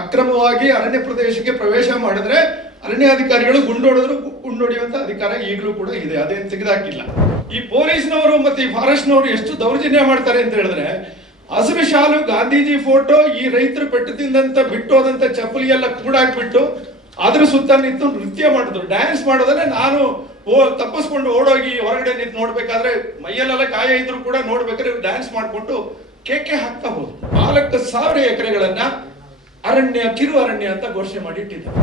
ಅಕ್ರಮವಾಗಿ ಅರಣ್ಯ ಪ್ರದೇಶಕ್ಕೆ ಪ್ರವೇಶ ಮಾಡಿದ್ರೆ ಅರಣ್ಯಾಧಿಕಾರಿಗಳು ಗುಂಡೊಡೆಯುವಂತ ಅಧಿಕಾರ ಈಗಲೂ ಕೂಡ ಇದೆ, ಅದೇನು ತೆಗೆದಾಕಿಲ್ಲ. ಈ ಪೊಲೀಸ್ನವರು ಮತ್ತೆ ಈ ಫಾರೆಸ್ಟ್ನವರು ಎಷ್ಟು ದೌರ್ಜನ್ಯ ಮಾಡ್ತಾರೆ ಅಂತ ಹೇಳಿದ್ರೆ, ಹಸಿರು ಶಾಲು, ಗಾಂಧೀಜಿ ಫೋಟೋ, ಈ ರೈತರು ಪೆಟ್ಟು ತಿಂದಂತ ಬಿಟ್ಟೋದಂತ ಚಪ್ಪಲಿ ಎಲ್ಲ ಕೂಡಾಕ್ಬಿಟ್ಟು ಅದ್ರ ಸುತ್ತ ನಿಂತು ನೃತ್ಯ ಮಾಡಿದ್ರು, ಡ್ಯಾನ್ಸ್ ಮಾಡೋದ್ರೆ ನಾನು ತಪ್ಪಿಸ್ಕೊಂಡು ಓಡೋಗಿ ಹೊರಗಡೆ ನಿಂತು ನೋಡ್ಬೇಕಾದ್ರೆ ಮೈಯಲ್ಲೆಲ್ಲ ಗಾಯ ಇದ್ರು ಕೂಡ ನೋಡ್ಬೇಕಾದ್ರೆ ಡ್ಯಾನ್ಸ್ ಮಾಡ್ಕೊಂಡು ಕೇಕೆ ಹಾಕ್ತಾ ಹೋದ್ರು. 4,000 ಎಕರೆಗಳನ್ನ ಅರಣ್ಯ, ಕಿರು ಅರಣ್ಯ ಅಂತ ಘೋಷಣೆ ಮಾಡಿ ಇಟ್ಟಿದ್ದಾರೆ.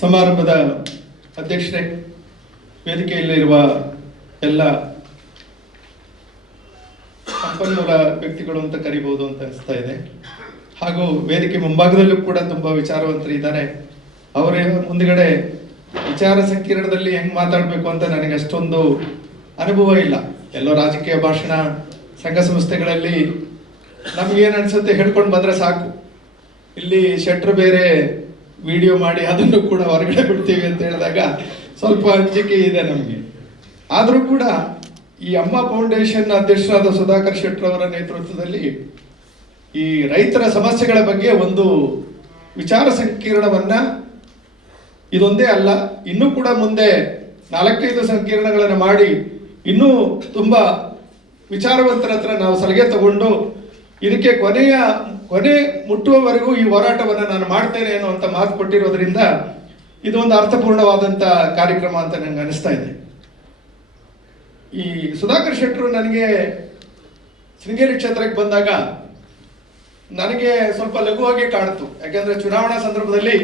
ಸಮಾರಂಭದ ಅಧ್ಯಕ್ಷರೇ, ವೇದಿಕೆಯಲ್ಲಿರುವ ಎಲ್ಲ ಸಂಪನ್ಮೂಲ ವ್ಯಕ್ತಿಗಳು ಅಂತ ಕರಿಬಹುದು ಅಂತ ಅನಿಸ್ತಾ ಇದೆ. ಹಾಗೂ ವೇದಿಕೆ ಮುಂಭಾಗದಲ್ಲೂ ಕೂಡ ತುಂಬಾ ವಿಚಾರವಂತರು ಇದ್ದಾರೆ. ಅವರ ಮುಂದುಗಡೆ ವಿಚಾರ ಸಂಕಿರಣದಲ್ಲಿ ಹೆಂಗ್ ಮಾತಾಡ್ಬೇಕು ಅಂತ ನನಗೆ ಅಷ್ಟೊಂದು ಅನುಭವ ಇಲ್ಲ. ಎಲ್ಲೋ ರಾಜಕೀಯ ಭಾಷಣ, ಸಂಘ ಸಂಸ್ಥೆಗಳಲ್ಲಿ ನಮ್ಗೇನ್ ಅನ್ಸುತ್ತೆ ಹೇಳ್ಕೊಂಡು ಬಂದ್ರೆ ಸಾಕು. ಇಲ್ಲಿ ಶೆಟ್ರ್ ಬೇರೆ ವಿಡಿಯೋ ಮಾಡಿ ಅದನ್ನು ಕೂಡ ಹೊರಗಡೆ ಬಿಡ್ತೀವಿ ಅಂತ ಹೇಳಿದಾಗ ಸ್ವಲ್ಪ ಅಂಜಿಕೆ ಇದೆ ನಮಗೆ. ಆದರೂ ಕೂಡ ಈ ಅಮ್ಮ ಫೌಂಡೇಶನ್ ಅಧ್ಯಕ್ಷರಾದ ಸುಧಾಕರ್ ಶೆಟ್ರ್ ಅವರ ನೇತೃತ್ವದಲ್ಲಿ ಈ ರೈತರ ಸಮಸ್ಯೆಗಳ ಬಗ್ಗೆ ಒಂದು ವಿಚಾರ ಸಂಕಿರಣವನ್ನ, ಇದೊಂದೇ ಅಲ್ಲ, ಇನ್ನೂ ಕೂಡ ಮುಂದೆ 4-5 ಸಂಕಿರಣಗಳನ್ನು ಮಾಡಿ ಇನ್ನೂ ತುಂಬಾ ವಿಚಾರವಂತರ ಹತ್ರ ನಾವು ಸಲಹೆ ತಗೊಂಡು ಇದಕ್ಕೆ ಕೊನೆ ಮುಟ್ಟುವವರೆಗೂ ಈ ಹೋರಾಟವನ್ನು ನಾನು ಮಾಡ್ತೇನೆ ಅನ್ನುವಂಥ ಮಾತು ಕೊಟ್ಟಿರೋದ್ರಿಂದ ಇದು ಒಂದು ಅರ್ಥಪೂರ್ಣವಾದಂಥ ಕಾರ್ಯಕ್ರಮ ಅಂತ ನಂಗೆ ಅನಿಸ್ತಾ ಇದೆ. ಈ ಸುಧಾಕರ್ ಶೆಟ್ರು ನನಗೆ ಶೃಂಗೇರಿ ಕ್ಷೇತ್ರಕ್ಕೆ ಬಂದಾಗ ನನಗೆ ಸ್ವಲ್ಪ ಲಘುವಾಗಿ ಕಾಣಿತು. ಯಾಕೆಂದ್ರೆ ಚುನಾವಣಾ ಸಂದರ್ಭದಲ್ಲಿ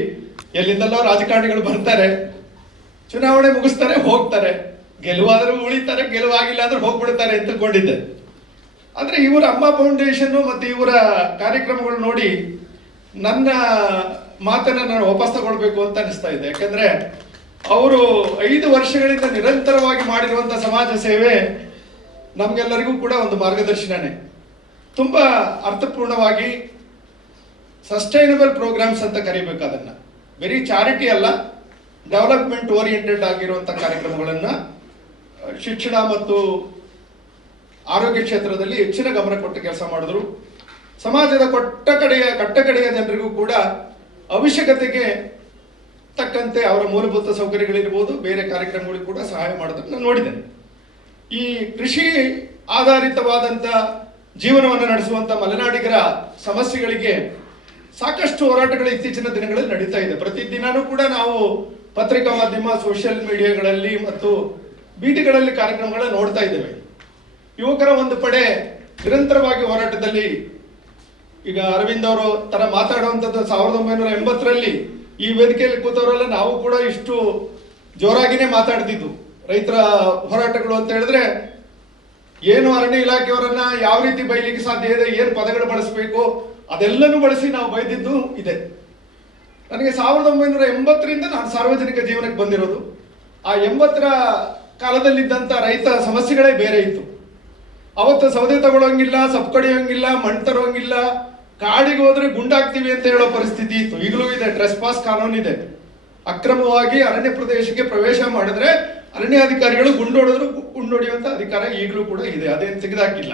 ಎಲ್ಲಿಂದಲ್ಲೋ ರಾಜಕಾರಣಿಗಳು ಬರ್ತಾರೆ, ಚುನಾವಣೆ ಮುಗಿಸ್ತಾರೆ, ಹೋಗ್ತಾರೆ, ಗೆಲುವಾದರೂ ಉಳಿತಾರೆ, ಗೆಲುವಾಗಿಲ್ಲ ಅಂದ್ರೆ ಹೋಗ್ಬಿಡ್ತಾರೆ ಅಂತ ತಿಳ್ಕೊಂಡಿದ್ದೆ. ಆದ್ರೆ ಇವರ ಅಮ್ಮ ಫೌಂಡೇಶನ್ ಮತ್ತೆ ಇವರ ಕಾರ್ಯಕ್ರಮಗಳು ನೋಡಿ ನನ್ನ ಮಾತನ್ನ ನಾನು ವಾಪಸ್ ತಗೊಳ್ಬೇಕು ಅಂತ ಅನಿಸ್ತಾ ಇದೆ. ಯಾಕಂದ್ರೆ ಅವರು 5 ವರ್ಷಗಳಿಂದ ನಿರಂತರವಾಗಿ ಮಾಡಿರುವಂತ ಸಮಾಜ ಸೇವೆ ನಮ್ಗೆಲ್ಲರಿಗೂ ಕೂಡ ಒಂದು ಮಾರ್ಗದರ್ಶನನೇ. ತುಂಬಾ ಅರ್ಥಪೂರ್ಣವಾಗಿ ಸಸ್ಟೈನಬಲ್ ಪ್ರೋಗ್ರಾಮ್ಸ್ ಅಂತ ಕರಿಬೇಕು ಅದನ್ನ. ಬರೀ ಚಾರಿಟಿ ಅಲ್ಲ, ಡೆವಲಪ್ಮೆಂಟ್ ಓರಿಯೆಂಟೆಡ್ ಆಗಿರುವಂತ ಕಾರ್ಯಕ್ರಮಗಳನ್ನ ಶಿಕ್ಷಣ ಮತ್ತು ಆರೋಗ್ಯ ಕ್ಷೇತ್ರದಲ್ಲಿ ಹೆಚ್ಚಿನ ಗಮನ ಕೊಟ್ಟು ಕೆಲಸ ಮಾಡಿದ್ರು. ಸಮಾಜದ ಕಟ್ಟಕಡೆಯ ಜನರಿಗೂ ಕೂಡ ಅವಶ್ಯಕತೆಗೆ ತಕ್ಕಂತೆ ಅವರ ಮೂಲಭೂತ ಸೌಕರ್ಯಗಳಿರ್ಬೋದು, ಬೇರೆ ಕಾರ್ಯಕ್ರಮಗಳಿಗೂ ಕೂಡ ಸಹಾಯ ಮಾಡೋದನ್ನು ನಾನು ನೋಡಿದ್ದೇನೆ. ಈ ಕೃಷಿ ಆಧಾರಿತವಾದಂಥ ಜೀವನವನ್ನು ನಡೆಸುವಂಥ ಮಲೆನಾಡಿಗರ ಸಮಸ್ಯೆಗಳಿಗೆ ಸಾಕಷ್ಟು ಹೋರಾಟಗಳು ಇತ್ತೀಚಿನ ದಿನಗಳಲ್ಲಿ ನಡೀತಾ ಇದೆ. ಪ್ರತಿದಿನನೂ ಕೂಡ ನಾವು ಪತ್ರಿಕಾ ಮಾಧ್ಯಮ, ಸೋಷಿಯಲ್ ಮೀಡಿಯಾಗಳಲ್ಲಿ ಮತ್ತು ಬೀದಿಗಳಲ್ಲಿ ಕಾರ್ಯಕ್ರಮಗಳನ್ನ ನೋಡ್ತಾ ಇದ್ದೇವೆ. ಯುವಕರ ಒಂದು ಪಡೆ ನಿರಂತರವಾಗಿ ಹೋರಾಟದಲ್ಲಿ, ಈಗ ಅರವಿಂದ್ ಅವರು ತರ ಮಾತಾಡುವಂಥದ್ದು 1980ರಲ್ಲಿ ಈ ವೇದಿಕೆಯಲ್ಲಿ ಕೂತವರೆಲ್ಲ ನಾವು ಕೂಡ ಇಷ್ಟು ಜೋರಾಗಿನೇ ಮಾತಾಡ್ತಿದ್ದು. ರೈತರ ಹೋರಾಟಗಳು ಅಂತ ಹೇಳಿದ್ರೆ ಏನು ಅರಣ್ಯ ಇಲಾಖೆಯವರನ್ನ ಯಾವ ರೀತಿ ಬೈಲಿಕ್ಕೆ ಸಾಧ್ಯ ಇದೆ, ಏನು ಪದಗಳು ಬಳಸಬೇಕು ಅದೆಲ್ಲನೂ ಬಳಸಿ ನಾವು ಬೈದಿದ್ದು ಇದೆ. ನನಗೆ 1980ರಿಂದ ನಾನು ಸಾರ್ವಜನಿಕ ಜೀವನಕ್ಕೆ ಬಂದಿರೋದು. ಆ 80ರ ಕಾಲದಲ್ಲಿದ್ದಂಥ ರೈತ ಸಮಸ್ಯೆಗಳೇ ಬೇರೆ ಇತ್ತು. ಅವತ್ತು ಸೌದೆ ತಗೊಳ್ಳೋಂಗಿಲ್ಲ, ಸಪ್ ಕಡಿಯೋಂಗಿಲ್ಲ, ಮಣ್ಣು ತರೋಂಗಿಲ್ಲ, ಕಾಡಿಗೆ ಹೋದ್ರೆ ಗುಂಡಾಗ್ತೀವಿ ಅಂತ ಹೇಳೋ ಪರಿಸ್ಥಿತಿ ಇತ್ತು. ಈಗಲೂ ಇದೆ, ಟ್ರೆಸ್ಪಾಸ್ ಕಾನೂನಿದೆ. ಅಕ್ರಮವಾಗಿ ಅರಣ್ಯ ಪ್ರದೇಶಕ್ಕೆ ಪ್ರವೇಶ ಮಾಡಿದ್ರೆ ಅರಣ್ಯಾಧಿಕಾರಿಗಳು ಗುಂಡೊಡೆಯುವಂತ ಅಧಿಕಾರ ಈಗಲೂ ಕೂಡ ಇದೆ, ಅದೇನು ತೆಗೆದಾಕಿಲ್ಲ.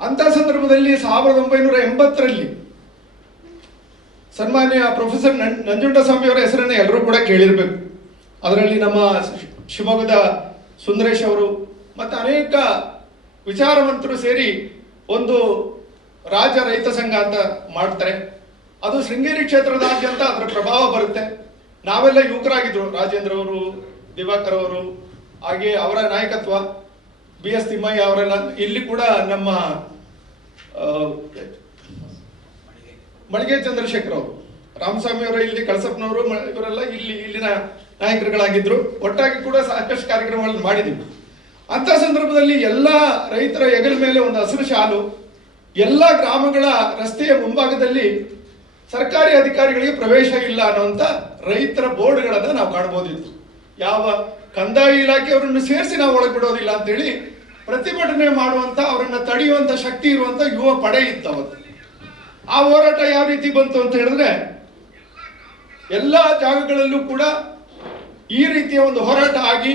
ಅಂತ ಸಂದರ್ಭದಲ್ಲಿ 1980ರಲ್ಲಿ ಸನ್ಮಾನ್ಯ ಪ್ರೊಫೆಸರ್ ನಂಜುಂಡಸ್ವಾಮಿ ಅವರ ಹೆಸರನ್ನ ಎಲ್ಲರೂ ಕೂಡ ಕೇಳಿರ್ಬೇಕು. ಅದರಲ್ಲಿ ನಮ್ಮ ಶಿವಮೊಗ್ಗದ ಸುಂದರೇಶ್ ಅವರು ಮತ್ತೆ ಅನೇಕ ವಿಚಾರವಂತರು ಸೇರಿ ಒಂದು ರಾಜ್ಯ ರೈತ ಸಂಘ ಅಂತ ಮಾಡ್ತಾರೆ. ಅದು ಶೃಂಗೇರಿ ಕ್ಷೇತ್ರದಾದ್ಯಂತ ಅದರ ಪ್ರಭಾವ ಬರುತ್ತೆ. ನಾವೆಲ್ಲ ಯುವಕರಾಗಿದ್ರು, ರಾಜೇಂದ್ರ ಅವರು, ದಿವಾಕರ್ ಅವರು, ಹಾಗೆ ಅವರ ನಾಯಕತ್ವ, BS ತಿಮ್ಮಯ್ಯ ಅವರೆಲ್ಲ, ಇಲ್ಲಿ ಕೂಡ ನಮ್ಮ ಮಳಿಗೆ ಚಂದ್ರಶೇಖರ್ ಅವರು, ರಾಮಸ್ವಾಮಿ ಅವರು, ಇಲ್ಲಿ ಕಳಸಪ್ಪನವರು, ಇವರೆಲ್ಲ ಇಲ್ಲಿನ ನಾಯಕರುಗಳಾಗಿದ್ರು. ಒಟ್ಟಾಗಿ ಕೂಡ ಸಾಕಷ್ಟು ಕಾರ್ಯಕ್ರಮಗಳನ್ನು ಮಾಡಿದ್ದೀವಿ. ಅಂತ ಸಂದರ್ಭದಲ್ಲಿ ಎಲ್ಲ ರೈತರ ಹೆಗಲ ಮೇಲೆ ಒಂದು ಹಸಿರು ಶಾಲು, ಎಲ್ಲ ಗ್ರಾಮಗಳ ರಸ್ತೆಯ ಮುಂಭಾಗದಲ್ಲಿ ಸರ್ಕಾರಿ ಅಧಿಕಾರಿಗಳಿಗೆ ಪ್ರವೇಶ ಇಲ್ಲ ಅನ್ನುವಂಥ ರೈತರ ಬೋರ್ಡ್ಗಳನ್ನು ನಾವು ಕಾಣಬಹುದಿತ್ತು. ಯಾವ ಕಂದಾಯ ಇಲಾಖೆಯವರನ್ನು ಸೇರಿಸಿ ನಾವು ಒಳಗೆ ಬಿಡೋದಿಲ್ಲ ಅಂತೇಳಿ ಪ್ರತಿಭಟನೆ ಮಾಡುವಂತ, ಅವರನ್ನ ತಡೆಯುವಂತ ಶಕ್ತಿ ಇರುವಂತ ಯುವ ಪಡೆ ಇತ್ತು ಅವತ್ತು. ಆ ಹೋರಾಟ ಯಾವ ರೀತಿ ಬಂತು ಅಂತ ಹೇಳಿದ್ರೆ, ಎಲ್ಲ ಜಾಗಗಳಲ್ಲೂ ಕೂಡ ಈ ರೀತಿಯ ಒಂದು ಹೋರಾಟ ಆಗಿ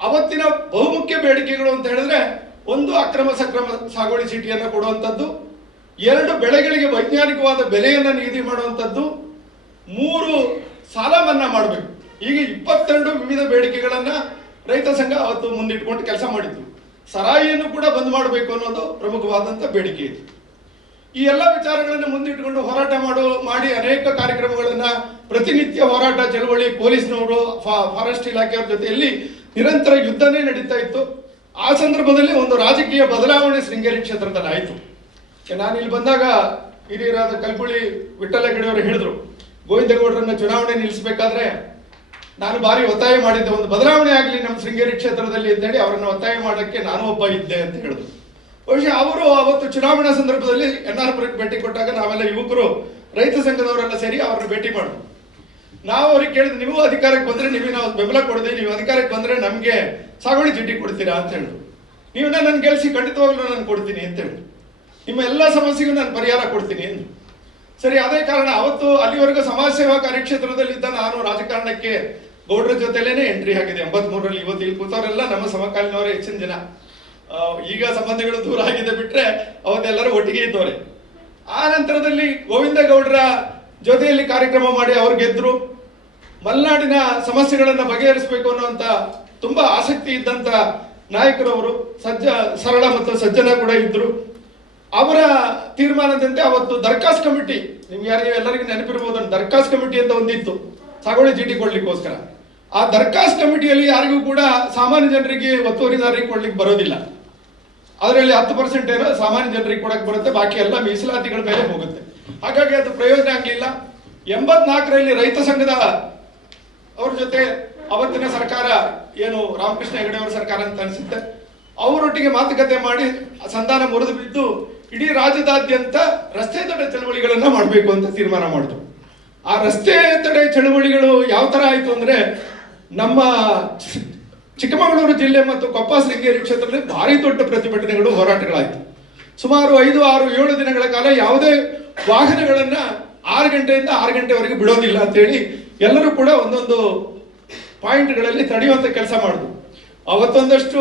ಅವತ್ತಿನ ಬಹುಮುಖ್ಯ ಬೇಡಿಕೆಗಳು ಅಂತ ಹೇಳಿದ್ರೆ, ಒಂದು ಅಕ್ರಮ ಸಕ್ರಮ ಸಾಗುವಳಿ ಚೀಟಿಯನ್ನು ಕೊಡುವಂಥದ್ದು, 2 ಬೆಳೆಗಳಿಗೆ ವೈಜ್ಞಾನಿಕವಾದ ಬೆಲೆಯನ್ನು ನಿಗದಿ ಮಾಡುವಂಥದ್ದು, 3 ಸಾಲ ಮನ್ನಾ ಮಾಡಬೇಕು. ಈಗ 22 ವಿವಿಧ ಬೇಡಿಕೆಗಳನ್ನ ರೈತ ಸಂಘ ಅವತ್ತು ಮುಂದಿಟ್ಕೊಂಡು ಕೆಲಸ ಮಾಡಿದ್ರು. ಸರಾಯಿಯನ್ನು ಕೂಡ ಬಂದ್ ಮಾಡಬೇಕು ಅನ್ನೋದು ಪ್ರಮುಖವಾದಂಥ ಬೇಡಿಕೆ ಇದೆ. ಈ ಎಲ್ಲ ವಿಚಾರಗಳನ್ನು ಮುಂದಿಟ್ಟುಕೊಂಡು ಹೋರಾಟ ಮಾಡಿ ಅನೇಕ ಕಾರ್ಯಕ್ರಮಗಳನ್ನ, ಪ್ರತಿನಿತ್ಯ ಹೋರಾಟ ಚಳವಳಿ, ಪೊಲೀಸ್ನವರು, ಫಾರೆಸ್ಟ್ ಇಲಾಖೆಯವರ ಜೊತೆಯಲ್ಲಿ ನಿರಂತರ ಯುದ್ಧನೇ ನಡೀತಾ ಇತ್ತು. ಆ ಸಂದರ್ಭದಲ್ಲಿ ಒಂದು ರಾಜಕೀಯ ಬದಲಾವಣೆ ಶೃಂಗೇರಿ ಕ್ಷೇತ್ರದಲ್ಲಿ ಆಯಿತು. ನಾನು ಇಲ್ಲಿ ಬಂದಾಗ ಹಿರಿಯರಾದ ಕಲ್ಕುಳಿ ವಿಠ್ಠಲ ಹೆಗಡೆ ಅವರು ಹೇಳಿದ್ರು, ಗೋವಿಂದಗೌಡರನ್ನ ಚುನಾವಣೆ ನಿಲ್ಲಿಸಬೇಕಾದ್ರೆ ನಾನು ಭಾರಿ ಒತ್ತಾಯ ಮಾಡಿದ್ದೆ, ಒಂದು ಬದಲಾವಣೆ ಆಗಲಿ ನಮ್ಮ ಶೃಂಗೇರಿ ಕ್ಷೇತ್ರದಲ್ಲಿ ಅಂತೇಳಿ ಅವರನ್ನು ಒತ್ತಾಯ ಮಾಡೋಕ್ಕೆ ನಾನು ಒಬ್ಬ ಇದ್ದೆ ಅಂತ ಹೇಳಿದ್ರು. ಬಹುಶಃ ಅವರು ಅವತ್ತು ಚುನಾವಣಾ ಸಂದರ್ಭದಲ್ಲಿ ಎನ್ಆರ್ಪುರಕ್ಕೆ ಭೇಟಿ ಕೊಟ್ಟಾಗ ನಾವೆಲ್ಲ ಯುವಕರು, ರೈತ ಸಂಘದವರೆಲ್ಲ ಸೇರಿ ಅವರನ್ನು ಭೇಟಿ ಮಾಡಿದ್ರು. ನಾವು ಅವ್ರಿಗೆ ಕೇಳಿದ್ವಿ, ನೀವು ಅಧಿಕಾರಕ್ಕೆ ಬಂದ್ರೆ ನೀವು ನಾವು ಬೆಂಬಲ ಕೊಡ್ತೀವಿ, ನೀವು ಅಧಿಕಾರಕ್ಕೆ ಬಂದ್ರೆ ನಮಗೆ ಸಾಗುವಳಿ ಚೀಟಿ ಕೊಡ್ತೀರಾ ಅಂತ ಹೇಳಿದ್ರು. ನೀವು ನನ್ನ ಗೆಲ್ಸಿ ಖಂಡಿತವಾಗ್ಲೂ ನಾನು ಕೊಡ್ತೀನಿ ಅಂತ ಹೇಳಿ, ನಿಮ್ಮ ಎಲ್ಲ ಸಮಸ್ಯೆಗೂ ನಾನು ಪರಿಹಾರ ಕೊಡ್ತೀನಿ ಎಂದು. ಸರಿ, ಅದೇ ಕಾರಣ ಅವತ್ತು ಅಲ್ಲಿವರೆಗೂ ಸಮಾಜ ಸೇವಾ ಕಾರ್ಯಕ್ಷೇತ್ರದಲ್ಲಿದ್ದ ನಾನು ರಾಜಕಾರಣಕ್ಕೆ ಗೌಡ್ರ ಜೊತೆಲೇನೆ ಎಂಟ್ರಿ ಆಗಿದೆ 83ರಲ್ಲಿ. ಇವತ್ತು ಇಲ್ಲಿ ಕೂತವರೆಲ್ಲ ನಮ್ಮ ಸಮಕಾಲೀನವರೇ ಹೆಚ್ಚಿನ ಜನ. ಈಗ ಸಂಬಂಧಗಳು ದೂರ ಆಗಿದೆ ಬಿಟ್ರೆ ಅವತ್ತೆಲ್ಲರೂ ಒಟ್ಟಿಗೆ ಇದ್ದವ್ರೆ. ಆ ನಂತರದಲ್ಲಿ ಗೋವಿಂದ ಗೌಡರ ಜೊತೆಯಲ್ಲಿ ಕಾರ್ಯಕ್ರಮ ಮಾಡಿ ಅವ್ರು ಗೆದ್ರು. ಮಲೆನಾಡಿನ ಸಮಸ್ಯೆಗಳನ್ನ ಬಗೆಹರಿಸಬೇಕು ಅನ್ನುವಂತ ತುಂಬಾ ಆಸಕ್ತಿ ಇದ್ದಂತ ನಾಯಕರವರು, ಸರಳ ಮತ್ತು ಸಜ್ಜನ ಕೂಡ ಇದ್ರು. ಅವರ ತೀರ್ಮಾನದಂತೆ ಅವತ್ತು ದರ್ಖಾಸ್ ಕಮಿಟಿ, ನಿಮ್ಗೆ ಎಲ್ಲರಿಗೂ ನೆನಪಿರ್ಬೋದು, ದರ್ಖಾಸ್ ಕಮಿಟಿ ಅಂತ ಒಂದಿತ್ತು ಸಾಗುವಳಿ ಚೀಟಿ ಕೊಡ್ಲಿಕ್ಕೋಸ್ಕರ. ಆ ದರ್ಖಾಸ್ ಕಮಿಟಿಯಲ್ಲಿ ಯಾರಿಗೂ ಕೂಡ ಸಾಮಾನ್ಯ ಜನರಿಗೆ, ಒತ್ತುವರಿದಾರರಿಗೆ ಕೊಡ್ಲಿಕ್ಕೆ ಬರೋದಿಲ್ಲ. ಅದರಲ್ಲಿ 10% ಏನೋ ಸಾಮಾನ್ಯ ಜನರಿಗೆ ಕೊಡಕ್ಕೆ ಬರುತ್ತೆ, ಬಾಕಿ ಎಲ್ಲ ಮೀಸಲಾತಿಗಳ ಮೇಲೆ ಹೋಗುತ್ತೆ. ಹಾಗಾಗಿ ಅದು ಪ್ರಯೋಜನ ಆಗಲಿಲ್ಲ. 84ರಲ್ಲಿ ರೈತ ಸಂಘದ ಅವ್ರ ಜೊತೆ ಅವತ್ತಿನ ಸರ್ಕಾರ, ಏನು ರಾಮಕೃಷ್ಣ ಹೆಗಡೆ ಅವರ ಸರ್ಕಾರ ಅಂತ ಅನಿಸುತ್ತೆ, ಅವರೊಟ್ಟಿಗೆ ಮಾತುಕತೆ ಮಾಡಿ ಸಂಧಾನ ಮುರಿದು ಬಿದ್ದು ಇಡೀ ರಾಜ್ಯದಾದ್ಯಂತ ರಸ್ತೆ ತಡೆ ಚಳವಳಿಗಳನ್ನ ಮಾಡಬೇಕು ಅಂತ ತೀರ್ಮಾನ ಮಾಡಿದ್ರು. ಆ ರಸ್ತೆ ತಡೆ ಚಳವಳಿಗಳು ಯಾವ ತರ ಆಯ್ತು ಅಂದ್ರೆ, ನಮ್ಮ ಚಿಕ್ಕಮಗಳೂರು ಜಿಲ್ಲೆ ಮತ್ತು ಕೊಪ್ಪ ಶೃಂಗೇರಿ ಕ್ಷೇತ್ರದಲ್ಲಿ ಭಾರಿ ದೊಡ್ಡ ಪ್ರತಿಭಟನೆಗಳು, ಹೋರಾಟಗಳಾಯ್ತು. ಸುಮಾರು 5, 6, 7 ದಿನಗಳ ಕಾಲ ಯಾವುದೇ ವಾಹನಗಳನ್ನ 6 ಗಂಟೆಯಿಂದ 6 ಗಂಟೆವರೆಗೆ ಬಿಡೋದಿಲ್ಲ ಅಂತೇಳಿ ಎಲ್ಲರೂ ಕೂಡ ಒಂದೊಂದು ಪಾಯಿಂಟ್ಗಳಲ್ಲಿ ತಡೆಯುವಂತ ಕೆಲಸ ಮಾಡಿದ್ರು. ಅವತ್ತೊಂದಷ್ಟು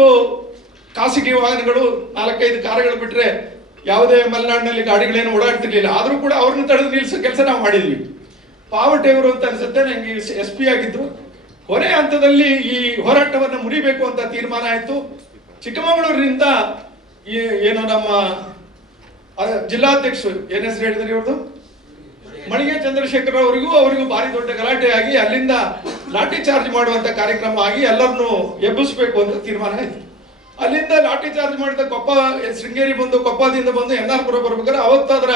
ಖಾಸಗಿ ವಾಹನಗಳು, 4-5 ಕಾರುಗಳು ಬಿಟ್ರೆ ಯಾವುದೇ ಮಲೆನಾಡಿನಲ್ಲಿ ಗಾಡಿಗಳೇನು ಓಡಾಡ್ತಿರ್ಲಿಲ್ಲ. ಆದ್ರೂ ಕೂಡ ಅವ್ರನ್ನ ತಡೆದು ನಿಲ್ಲಿಸೋ ಕೆಲಸ ನಾವು ಮಾಡಿದ್ವಿ. ಪಾವಟೆಯವರು ಅಂತ ಅನ್ಸುತ್ತೆ, ನಂಗೆ SP ಆಗಿದ್ರು. ಕೊನೆ ಹಂತದಲ್ಲಿ ಈ ಹೋರಾಟವನ್ನು ಮುರಿಬೇಕು ಅಂತ ತೀರ್ಮಾನ ಆಯ್ತು. ಚಿಕ್ಕಮಗಳೂರಿನಿಂದ ಏನು ನಮ್ಮ ಜಿಲ್ಲಾಧ್ಯಕ್ಷರು ಏನ್ ಹೆಸರು ಹೇಳಿದ್ರೆ ಇವ್ರದ್ದು, ಮಣಿಗೆ ಚಂದ್ರಶೇಖರ್ ಅವರಿಗೂ ಭಾರಿ ದೊಡ್ಡ ಗಲಾಟೆ ಆಗಿ ಅಲ್ಲಿಂದ ಲಾಠಿ ಚಾರ್ಜ್ ಮಾಡುವಂತ ಕಾರ್ಯಕ್ರಮ ಆಗಿ ಎಲ್ಲರನ್ನು ಎಬ್ಬಿಸ್ಬೇಕು ಅಂತ ತೀರ್ಮಾನ ಆಯ್ತು. ಅಲ್ಲಿಂದ ಲಾಠಿ ಚಾರ್ಜ್ ಮಾಡಿದ ಕೊಪ್ಪ ಶೃಂಗೇರಿ ಬಂದು, ಕೊಪ್ಪದಿಂದ ಬಂದು ಎನ್ಆರ್ಪುರ ಬರ್ಬೇಕಾದ್ರೆ ಅವತ್ತು ಅದರ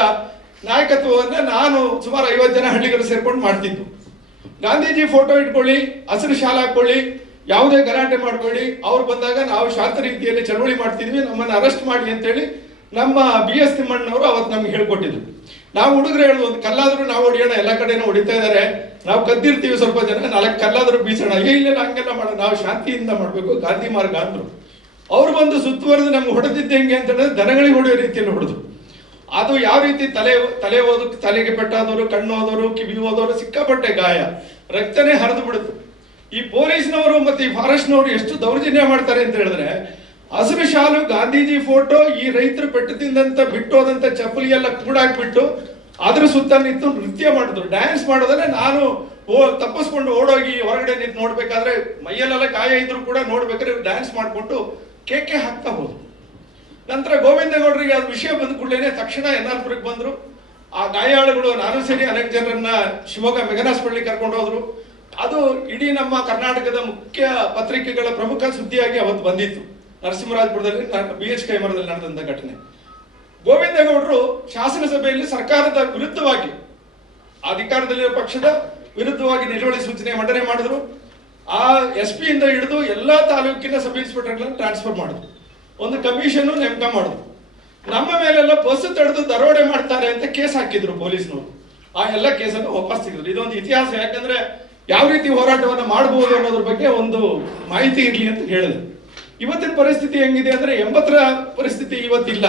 ನಾಯಕತ್ವವನ್ನ ನಾನು ಸುಮಾರು 50 ಜನ ಹಳ್ಳಿಗರು ಸೇರ್ಕೊಂಡು ಮಾಡ್ತಿದ್ದು. ಗಾಂಧೀಜಿ ಫೋಟೋ ಇಟ್ಕೊಳ್ಳಿ, ಹಸಿರು ಶಾಲೆ ಹಾಕೊಳ್ಳಿ, ಯಾವುದೇ ಗಲಾಟೆ ಮಾಡಬೇಡಿ, ಅವ್ರು ಬಂದಾಗ ನಾವು ಶಾಂತ ರೀತಿಯಲ್ಲಿ ಚಳವಳಿ ಮಾಡ್ತಿದ್ವಿ, ನಮ್ಮನ್ನು ಅರೆಸ್ಟ್ ಮಾಡಿ ಅಂತೇಳಿ ನಮ್ಮ BS ತಿಮ್ಮಣ್ಣನವರು ಅವತ್ತು ನಮ್ಗೆ ಹೇಳ್ಕೊಟ್ಟಿದ್ರು. ನಾವು ಹುಡುಗರು ಹೇಳುದು, ಒಂದು ಕಲ್ಲಾದ್ರೂ ನಾವು ಹೊಡಿಯೋಣ, ಎಲ್ಲ ಕಡೆನೂ ಹೊಡಿತಾ ಇದ್ದಾರೆ, ನಾವು ಕದ್ದಿರ್ತೀವಿ, ಸ್ವಲ್ಪ ಜನ 4 ಕಲ್ಲಾದ್ರೂ ಬೀಸೋಣ, ಇಲ್ಲ ಹಂಗೆಲ್ಲ ಮಾಡೋಣ, ನಾವು ಶಾಂತಿಯಿಂದ ಮಾಡಬೇಕು, ಗಾಂಧಿ ಮಾರ್ಗ ಅಂದ್ರು. ಅವ್ರು ಬಂದು ಸುತ್ತುವರೆದು ನಮ್ಗೆ ಹೊಡೆದಿದ್ದೆ ಹೆಂಗೆ ಅಂತ ಹೇಳಿದ್ರೆ ದನಗಳಿಗೆ ಹೊಡೆಯೋ ರೀತಿಯಲ್ಲಿ ಹೊಡೆದು. ಅದು ಯಾವ ರೀತಿ ತಲೆಗೆ ಪೆಟ್ಟಾದವರು, ಕಣ್ಣು ಹೋದವರು, ಕಿವಿ ಹೋದವರು, ಸಿಕ್ಕಾಪಟ್ಟೆ ಗಾಯ, ರಕ್ತನೇ ಹರಿದು ಬಿಡುತ್ತೆ. ಈ ಪೊಲೀಸ್ನವರು ಮತ್ತೆ ಈ ಫಾರೆಸ್ಟ್ನವರು ಎಷ್ಟು ದೌರ್ಜನ್ಯ ಮಾಡ್ತಾರೆ ಅಂತ ಹೇಳಿದ್ರೆ, ಹಸಿರು ಶಾಲು, ಗಾಂಧೀಜಿ ಫೋಟೋ, ಈ ರೈತರು ಪೆಟ್ಟು ತಿಂದಂತ ಬಿಟ್ಟೋದಂತ ಚಪ್ಪಲಿ ಎಲ್ಲ ಕೂಡಾಕ್ಬಿಟ್ಟು ಅದ್ರ ಸುತ್ತ ನಿಂತು ನೃತ್ಯ ಮಾಡಿದ್ರು, ಡ್ಯಾನ್ಸ್ ಮಾಡೋದ್ರೆ ನಾನು ತಪ್ಪಿಸ್ಕೊಂಡು ಓಡೋಗಿ ಹೊರಗಡೆ ನಿಂತು ನೋಡ್ಬೇಕಾದ್ರೆ ಮೈಯಲ್ಲೆಲ್ಲ ಗಾಯ ಇದ್ರು ಕೂಡ ನೋಡ್ಬೇಕಾದ್ರೆ ಡ್ಯಾನ್ಸ್ ಮಾಡ್ಕೊಂಡು ಕೇಕೆ ಹಾಕ್ತಾ ಹೋದ್ರು. ನಂತರ ಗೋವಿಂದಗೌಡರಿಗೆ ಅದು ವಿಷಯ ಬಂದ ಕೂಡಲೇ ತಕ್ಷಣ ಎನ್ಆರ್ಪುರಕ್ಕೆ ಬಂದ್ರು. ಆ ಗಾಯಾಳುಗಳು, ನಾನು ಸೇರಿ ಅನೇಕ ಜನರನ್ನ ಶಿವಮೊಗ್ಗ ಮೆಗನ್ ಹಾಸ್ಪಿಟಲ್ ಕರ್ಕೊಂಡು ಹೋದ್ರು. ಅದು ಇಡೀ ನಮ್ಮ ಕರ್ನಾಟಕದ ಮುಖ್ಯ ಪತ್ರಿಕೆಗಳ ಪ್ರಮುಖ ಸುದ್ದಿಯಾಗಿ ಅವತ್ತು ಬಂದಿತ್ತು. ನರಸಿಂಹರಾಜಪುರದಲ್ಲಿ BH ಕೈಮರದಲ್ಲಿ ನಡೆದಂತ ಘಟನೆ. ಗೋವಿಂದಗೌಡರು ಶಾಸನಸಭೆಯಲ್ಲಿ ಸರ್ಕಾರದ ವಿರುದ್ಧವಾಗಿ, ಅಧಿಕಾರದಲ್ಲಿರುವ ಪಕ್ಷದ ವಿರುದ್ಧವಾಗಿ ನಿಲುವಳಿ ಸೂಚನೆ ಮಂಡನೆ ಮಾಡಿದ್ರು. ಆ SP ಇಂದ ಹಿಡಿದು ಎಲ್ಲಾ ತಾಲೂಕಿನ ಸಬ್ ಇನ್ಸ್ಪೆಕ್ಟರ್ಗಳನ್ನು ಟ್ರಾನ್ಸ್ಫರ್ ಮಾಡಿದ್ರು. ಒಂದು ಕಮಿಷನ್ ನೇಮಕ ಮಾಡಿದ್ರು. ನಮ್ಮ ಮೇಲೆಲ್ಲ ಬಸ್ ತಡೆದು ದರೋಡೆ ಮಾಡ್ತಾರೆ ಅಂತ ಕೇಸ್ ಹಾಕಿದ್ರು ಪೊಲೀಸ್ನವರು. ಆ ಎಲ್ಲ ಕೇಸನ್ನು ವಾಪಸ್ ತೆಗೆದ್ರು. ಇದೊಂದು ಇತಿಹಾಸ. ಯಾಕಂದ್ರೆ ಯಾವ ರೀತಿ ಹೋರಾಟವನ್ನು ಮಾಡಬಹುದು ಅನ್ನೋದ್ರ ಬಗ್ಗೆ ಒಂದು ಮಾಹಿತಿ ಇರಲಿ ಅಂತ ಹೇಳಿದ್ರು. ಇವತ್ತಿನ ಪರಿಸ್ಥಿತಿ ಹೆಂಗಿದೆ ಅಂದ್ರೆ 80ರ ಪರಿಸ್ಥಿತಿ ಇವತ್ತಿಲ್ಲ.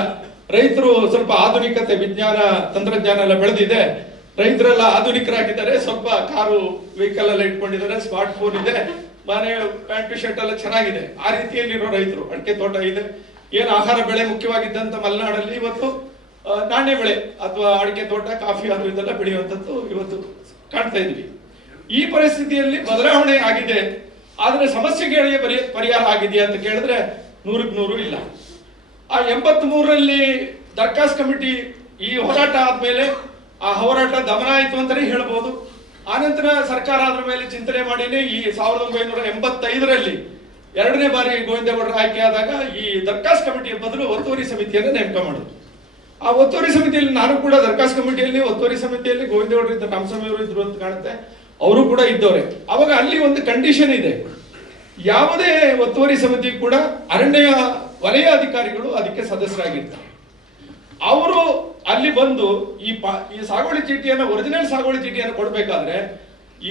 ರೈತರು ಸ್ವಲ್ಪ ಆಧುನಿಕತೆ, ವಿಜ್ಞಾನ, ತಂತ್ರಜ್ಞಾನ ಎಲ್ಲ ಬೆಳೆದಿದೆ. ರೈತರೆಲ್ಲ ಆಧುನಿಕರಾಗಿದ್ದಾರೆ. ಸ್ವಲ್ಪ ಕಾರು, ವೆಹಿಕಲ್ ಎಲ್ಲ ಇಟ್ಕೊಂಡಿದ್ದಾರೆ, ಸ್ಮಾರ್ಟ್ ಫೋನ್ ಇದೆ, ಮನೆ ಪ್ಯಾಂಟ್ ಶರ್ಟ್ ಎಲ್ಲ ಚೆನ್ನಾಗಿದೆ. ಆ ರೀತಿಯಲ್ಲಿರೋ ರೈತರು, ಅಡಿಕೆ ತೋಟ ಇದೆ. ಏನು ಆಹಾರ ಬೆಳೆ ಮುಖ್ಯವಾಗಿದ್ದಂತ ಮಲೆನಾಡಲ್ಲಿ ಇವತ್ತು ನಾಣ್ಯ ಬೆಳೆ ಅಥವಾ ಅಡಿಕೆ ತೋಟ, ಕಾಫಿ ಅದು ಇದೆಲ್ಲ ಬೆಳೆಯುವಂಥದ್ದು ಇವತ್ತು ಕಾಣ್ತಾ ಇದ್ವಿ. ಈ ಪರಿಸ್ಥಿತಿಯಲ್ಲಿ ಬದಲಾವಣೆ ಆಗಿದೆ, ಆದರೆ ಸಮಸ್ಯೆಗಳಿಗೆ ಪರಿಹಾರ ಆಗಿದೆಯಾ ಅಂತ ಕೇಳಿದ್ರೆ 100ಕ್ಕೆ 100 ಇಲ್ಲ. ಆ 83ರಲ್ಲಿ ದರ್ಖಾಸ್ ಕಮಿಟಿ ಈ ಹೋರಾಟ ಆದ್ಮೇಲೆ ಆ ಹೋರಾಟ ದಮನ ಆಯಿತು ಅಂತಲೇ ಹೇಳ್ಬೋದು. ಆನಂತರ ಸರ್ಕಾರ ಅದ್ರ ಮೇಲೆ ಚಿಂತನೆ ಮಾಡಿನೇ ಈ 1985ರಲ್ಲಿ 2ನೇ ಬಾರಿ ಗೋವಿಂದೇಗೌಡರು ಆಯ್ಕೆ ಆದಾಗ ಈ ದರ್ಖಾಸ್ ಕಮಿಟಿಯ ಬದಲು ಒತ್ತುವರಿ ಸಮಿತಿಯನ್ನು ನೇಮಕ ಮಾಡಿದ್ರು. ಆ ಒತ್ತುವರಿ ಸಮಿತಿಯಲ್ಲಿ ನಾನು ಕೂಡ ದರ್ಖಾಸ್ ಕಮಿಟಿಯಲ್ಲಿ ಒತ್ತುವರಿ ಸಮಿತಿಯಲ್ಲಿ ಗೋವಿಂದೇಗೌಡರು ಇದ್ದ, ರಾಮಸ್ವಾಮಿಯವರು ಇದ್ರು ಅಂತ ಕಾಣುತ್ತೆ, ಅವರು ಕೂಡ ಇದ್ದವ್ರೆ. ಅವಾಗ ಅಲ್ಲಿ ಒಂದು ಕಂಡೀಷನ್ ಇದೆ, ಯಾವುದೇ ಒತ್ತುವರಿ ಸಮಿತಿ ಕೂಡ ಅರಣ್ಯ ವಲಯ ಅಧಿಕಾರಿಗಳು ಅದಕ್ಕೆ ಸದಸ್ಯರಾಗಿರ್ತಾರೆ. ಅವರು ಅಲ್ಲಿ ಬಂದು ಈ ಸಾಗುವಳಿ ಚೀಟಿಯನ್ನು, ಒರಿಜಿನಲ್ ಸಾಗುವಳಿ ಚೀಟಿಯನ್ನು ಕೊಡಬೇಕಾದ್ರೆ ಈ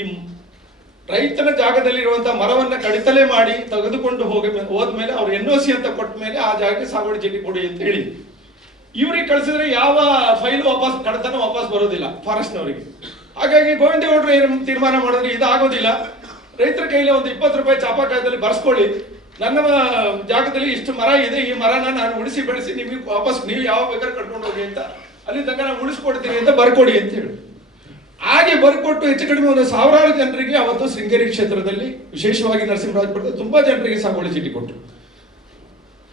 ರೈತನ ಜಾಗದಲ್ಲಿರುವಂತಹ ಮರವನ್ನ ಕಡಿತಲೆ ಮಾಡಿ ತೆಗೆದುಕೊಂಡು ಹೋದ್ಮೇಲೆ ಅವ್ರು NOC ಅಂತ ಕೊಟ್ಟ ಮೇಲೆ ಆ ಜಾಗಕ್ಕೆ ಸಾಗುವಳಿ ಚೀಟಿ ಕೊಡಿ ಅಂತ ಹೇಳಿ ಇವ್ರಿಗೆ ಕಳಿಸಿದ್ರೆ ಯಾವ ಫೈಲು ವಾಪಸ್, ಕಡತನ ವಾಪಸ್ ಬರೋದಿಲ್ಲ ಫಾರೆಸ್ಟ್ನವರಿಗೆ. ಹಾಗಾಗಿ ಗೋವಿಂದೇಗೌಡರು ಏನು ತೀರ್ಮಾನ ಮಾಡಿದ್ರೆ, ಇದಾಗೋದಿಲ್ಲ, ರೈತರ ಕೈಲಿ ಒಂದು 20 ರೂಪಾಯಿ ಚಾಪಾಕಾಯದಲ್ಲಿ ಬರ್ಸ್ಕೊಳ್ಳಿ, ನನ್ನ ಜಾಗದಲ್ಲಿ ಇಷ್ಟು ಮರ ಇದೆ, ಈ ಮರನ ನಾನು ಉಳಿಸಿ ಬೆಳೆಸಿ ನಿಮಗೆ ವಾಪಸ್ ನೀವು ಯಾವ ಬೇಕಾದ್ರೆ ಕಟ್ಕೊಂಡು ಹೋಗಿ ಅಂತ, ಅಲ್ಲಿ ತನಕ ನಾನು ಉಳಿಸ್ಕೊಡ್ತೀನಿ ಅಂತ ಬರ್ಕೊಡಿ ಅಂತ ಹೇಳಿ. ಹಾಗೆ ಬರ್ಕೊಟ್ಟು ಹೆಚ್ಚು ಕಡಿಮೆ ಒಂದು 1000 ಜನರಿಗೆ ಅವತ್ತು ಶೃಂಗೇರಿ ಕ್ಷೇತ್ರದಲ್ಲಿ, ವಿಶೇಷವಾಗಿ ನರಸಿಂಹರಾಜಪುರದ ತುಂಬಾ ಜನರಿಗೆ ಸಾಗುವಳಿ ಚೀಟಿ ಕೊಟ್ಟರು.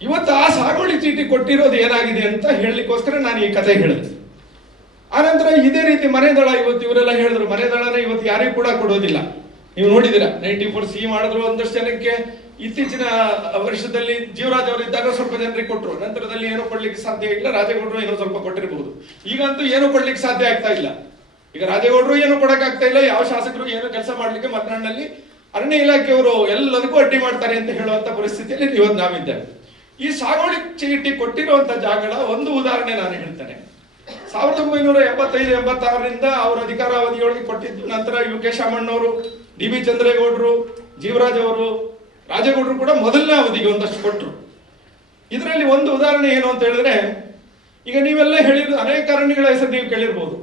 ಇವತ್ತು ಆ ಸಾಗುವಳಿ ಚೀಟಿ ಕೊಟ್ಟಿರೋದು ಏನಾಗಿದೆ ಅಂತ ಹೇಳಲಿಕ್ಕೋಸ್ಕರ ನಾನು ಈ ಕಥೆ ಹೇಳಿದೆ. ಆನಂತರ ಇದೇ ರೀತಿ ಮನೆದಳ, ಇವತ್ತು ಇವರೆಲ್ಲ ಹೇಳಿದ್ರು ಮನೆದಳನ ಇವತ್ತು ಯಾರಿಗೂ ಕೂಡ ಕೊಡೋದಿಲ್ಲ. ನೀವು ನೋಡಿದ್ದೀರಾ 94C ಮಾಡಿದ್ರು ಒಂದಷ್ಟು ಜನಕ್ಕೆ. ಇತ್ತೀಚಿನ ವರ್ಷದಲ್ಲಿ ಜೀವರಾಜ್ ಅವರು ಇದ್ದಾಗ ಸ್ವಲ್ಪ ಜನರಿಗೆ ಕೊಟ್ಟರು, ನಂತರದಲ್ಲಿ ಏನೋ ಕೊಡ್ಲಿಕ್ಕೆ ಸಾಧ್ಯ ಇಲ್ಲ. ರಾಜೇಗೌಡರು ಏನೋ ಸ್ವಲ್ಪ ಕೊಟ್ಟಿರಬಹುದು, ಈಗಂತೂ ಏನೂ ಕೊಡ್ಲಿಕ್ಕೆ ಸಾಧ್ಯ ಆಗ್ತಾ ಇಲ್ಲ. ಈಗ ರಾಜೇಗೌಡರು ಏನು ಕೊಡಕ್ ಆಗ್ತಾ ಇಲ್ಲ, ಯಾವ ಶಾಸಕರು ಏನು ಕೆಲಸ ಮಾಡ್ಲಿಕ್ಕೆ ಮಲೆನಾಡಿನಲ್ಲಿ ಅರಣ್ಯ ಇಲಾಖೆಯವರು ಎಲ್ಲದಕ್ಕೂ ಅಡ್ಡಿ ಮಾಡ್ತಾರೆ ಅಂತ ಹೇಳುವಂತ ಪರಿಸ್ಥಿತಿಯಲ್ಲಿ ಇವತ್ತು ನಾವಿದ್ದೇವೆ. ಈ ಸಾಗುವಳಿ ಚೀಟಿ ಕೊಟ್ಟಿರುವಂತ ಜಾಗಗಳ ಒಂದು ಉದಾಹರಣೆ ನಾನು ಹೇಳ್ತೇನೆ. 1975-86ರಿಂದ ಅವರ ಅಧಿಕಾರಾವಧಿಯೊಳಗೆ ಕೊಟ್ಟಿದ್ದು. ನಂತರ UK ಶಾಮಣ್ಣವರು, DB ಚಂದ್ರೇಗೌಡರು, ಜೀವರಾಜ್ ಅವರು, ರಾಜೇಗೌಡರು ಕೂಡ ಮೊದಲನೇ ಅವಧಿಗೆ ಒಂದಷ್ಟು ಕೊಟ್ಟರು. ಇದರಲ್ಲಿ ಒಂದು ಉದಾಹರಣೆ ಏನು ಅಂತ ಹೇಳಿದ್ರೆ, ಈಗ ನೀವೆಲ್ಲ ಹೇಳಿದ್ರು ಅನೇಕ ಅರಣ್ಯಗಳ ಹೆಸರು ನೀವು ಕೇಳಿರ್ಬೋದು,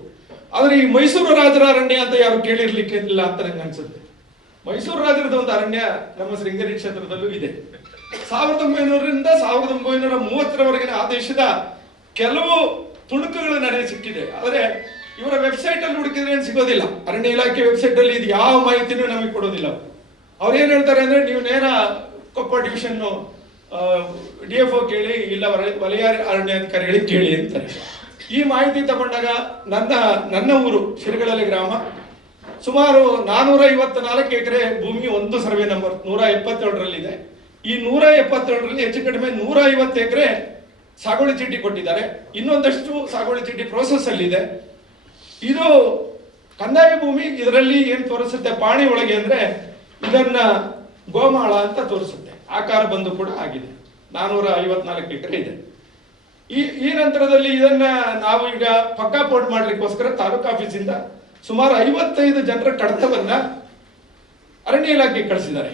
ಆದ್ರೆ ಈ ಮೈಸೂರು ರಾಜರ ಅರಣ್ಯ ಅಂತ ಯಾರು ಕೇಳಿರ್ಲಿಕ್ಕೆ ಇಲ್ಲ ಅಂತ ನಂಗೆ ಅನ್ಸುತ್ತೆ. ಮೈಸೂರು ರಾಜರದ ಒಂದು ಅರಣ್ಯ ನಮ್ಮ ಶೃಂಗೇರಿ ಕ್ಷೇತ್ರದಲ್ಲೂ ಇದೆ. 1900ರಿಂದ 1930ರವರೆಗಿನ ಆದೇಶದ ಕೆಲವು ತುಣುಕುಗಳು ನನಗೆ ಸಿಕ್ಕಿದೆ. ಆದರೆ ಇವರ ವೆಬ್ಸೈಟ್ ಅಲ್ಲಿ ಹುಡುಕಿದ್ರೆ ಏನು ಸಿಗೋದಿಲ್ಲ. ಅರಣ್ಯ ಇಲಾಖೆ ವೆಬ್ಸೈಟ್ ಅಲ್ಲಿ ಇದು ಯಾವ ಮಾಹಿತಿನೂ ನಮಗೆ ಕೊಡೋದಿಲ್ಲ. ಅವ್ರು ಏನ್ ಹೇಳ್ತಾರೆ ಅಂದ್ರೆ, ನೀವು ನೇರ ಕೊಪ್ಪ ಡಿವಿಷನ್ DFO ಕೇಳಿ, ಇಲ್ಲ ವಲಯ ಅರಣ್ಯಾಧಿಕಾರಿಗಳಿಗೆ ಕೇಳಿ ಅಂತಾರೆ. ಈ ಮಾಹಿತಿ ತಗೊಂಡಾಗ ನನ್ನ ಊರು ಶಿರಗಳಲ್ಲಿ ಗ್ರಾಮ ಸುಮಾರು 454 ಎಕರೆ ಭೂಮಿ, ಒಂದು ಸರ್ವೆ ನಂಬರ್ 177ರಲ್ಲಿದೆ. ಈ 177ರಲ್ಲಿ ಹೆಚ್ಚು ಕಡಿಮೆ 150 ಎಕರೆ ಸಾಗುವಳಿ ಚೀಟಿ ಕೊಟ್ಟಿದ್ದಾರೆ. ಇನ್ನೊಂದಷ್ಟು ಸಾಗುವಳಿ ಚೀಟಿ ಪ್ರೋಸೆಸ್ ಅಲ್ಲಿ ಇದೆ. ಇದು ಕಂದಾಯ ಭೂಮಿ. ಇದರಲ್ಲಿ ಏನ್ ತೋರಿಸುತ್ತೆ ಪಾಣಿ ಒಳಗೆ ಅಂದ್ರೆ, ಇದನ್ನ ಗೋಮಾಳ ಅಂತ ತೋರಿಸುತ್ತೆ. ಆಕಾರ ಬಂದು ಕೂಡ ಆಗಿದೆ. 454 ಎಕರೆ ಇದೆ. ಈ ನಂತರದಲ್ಲಿ ಇದನ್ನ ನಾವು ಈಗ ಪಕ್ಕಾ ಪೋರ್ಟ್ ಮಾಡ್ಲಿಕ್ಕೋಸ್ಕರ ತಾಲೂಕು ಆಫೀಸಿಂದ ಸುಮಾರು 55 ಜನರ ಕಡತವನ್ನ ಅರಣ್ಯ ಇಲಾಖೆಗೆ ಕಳಿಸಿದ್ದಾರೆ.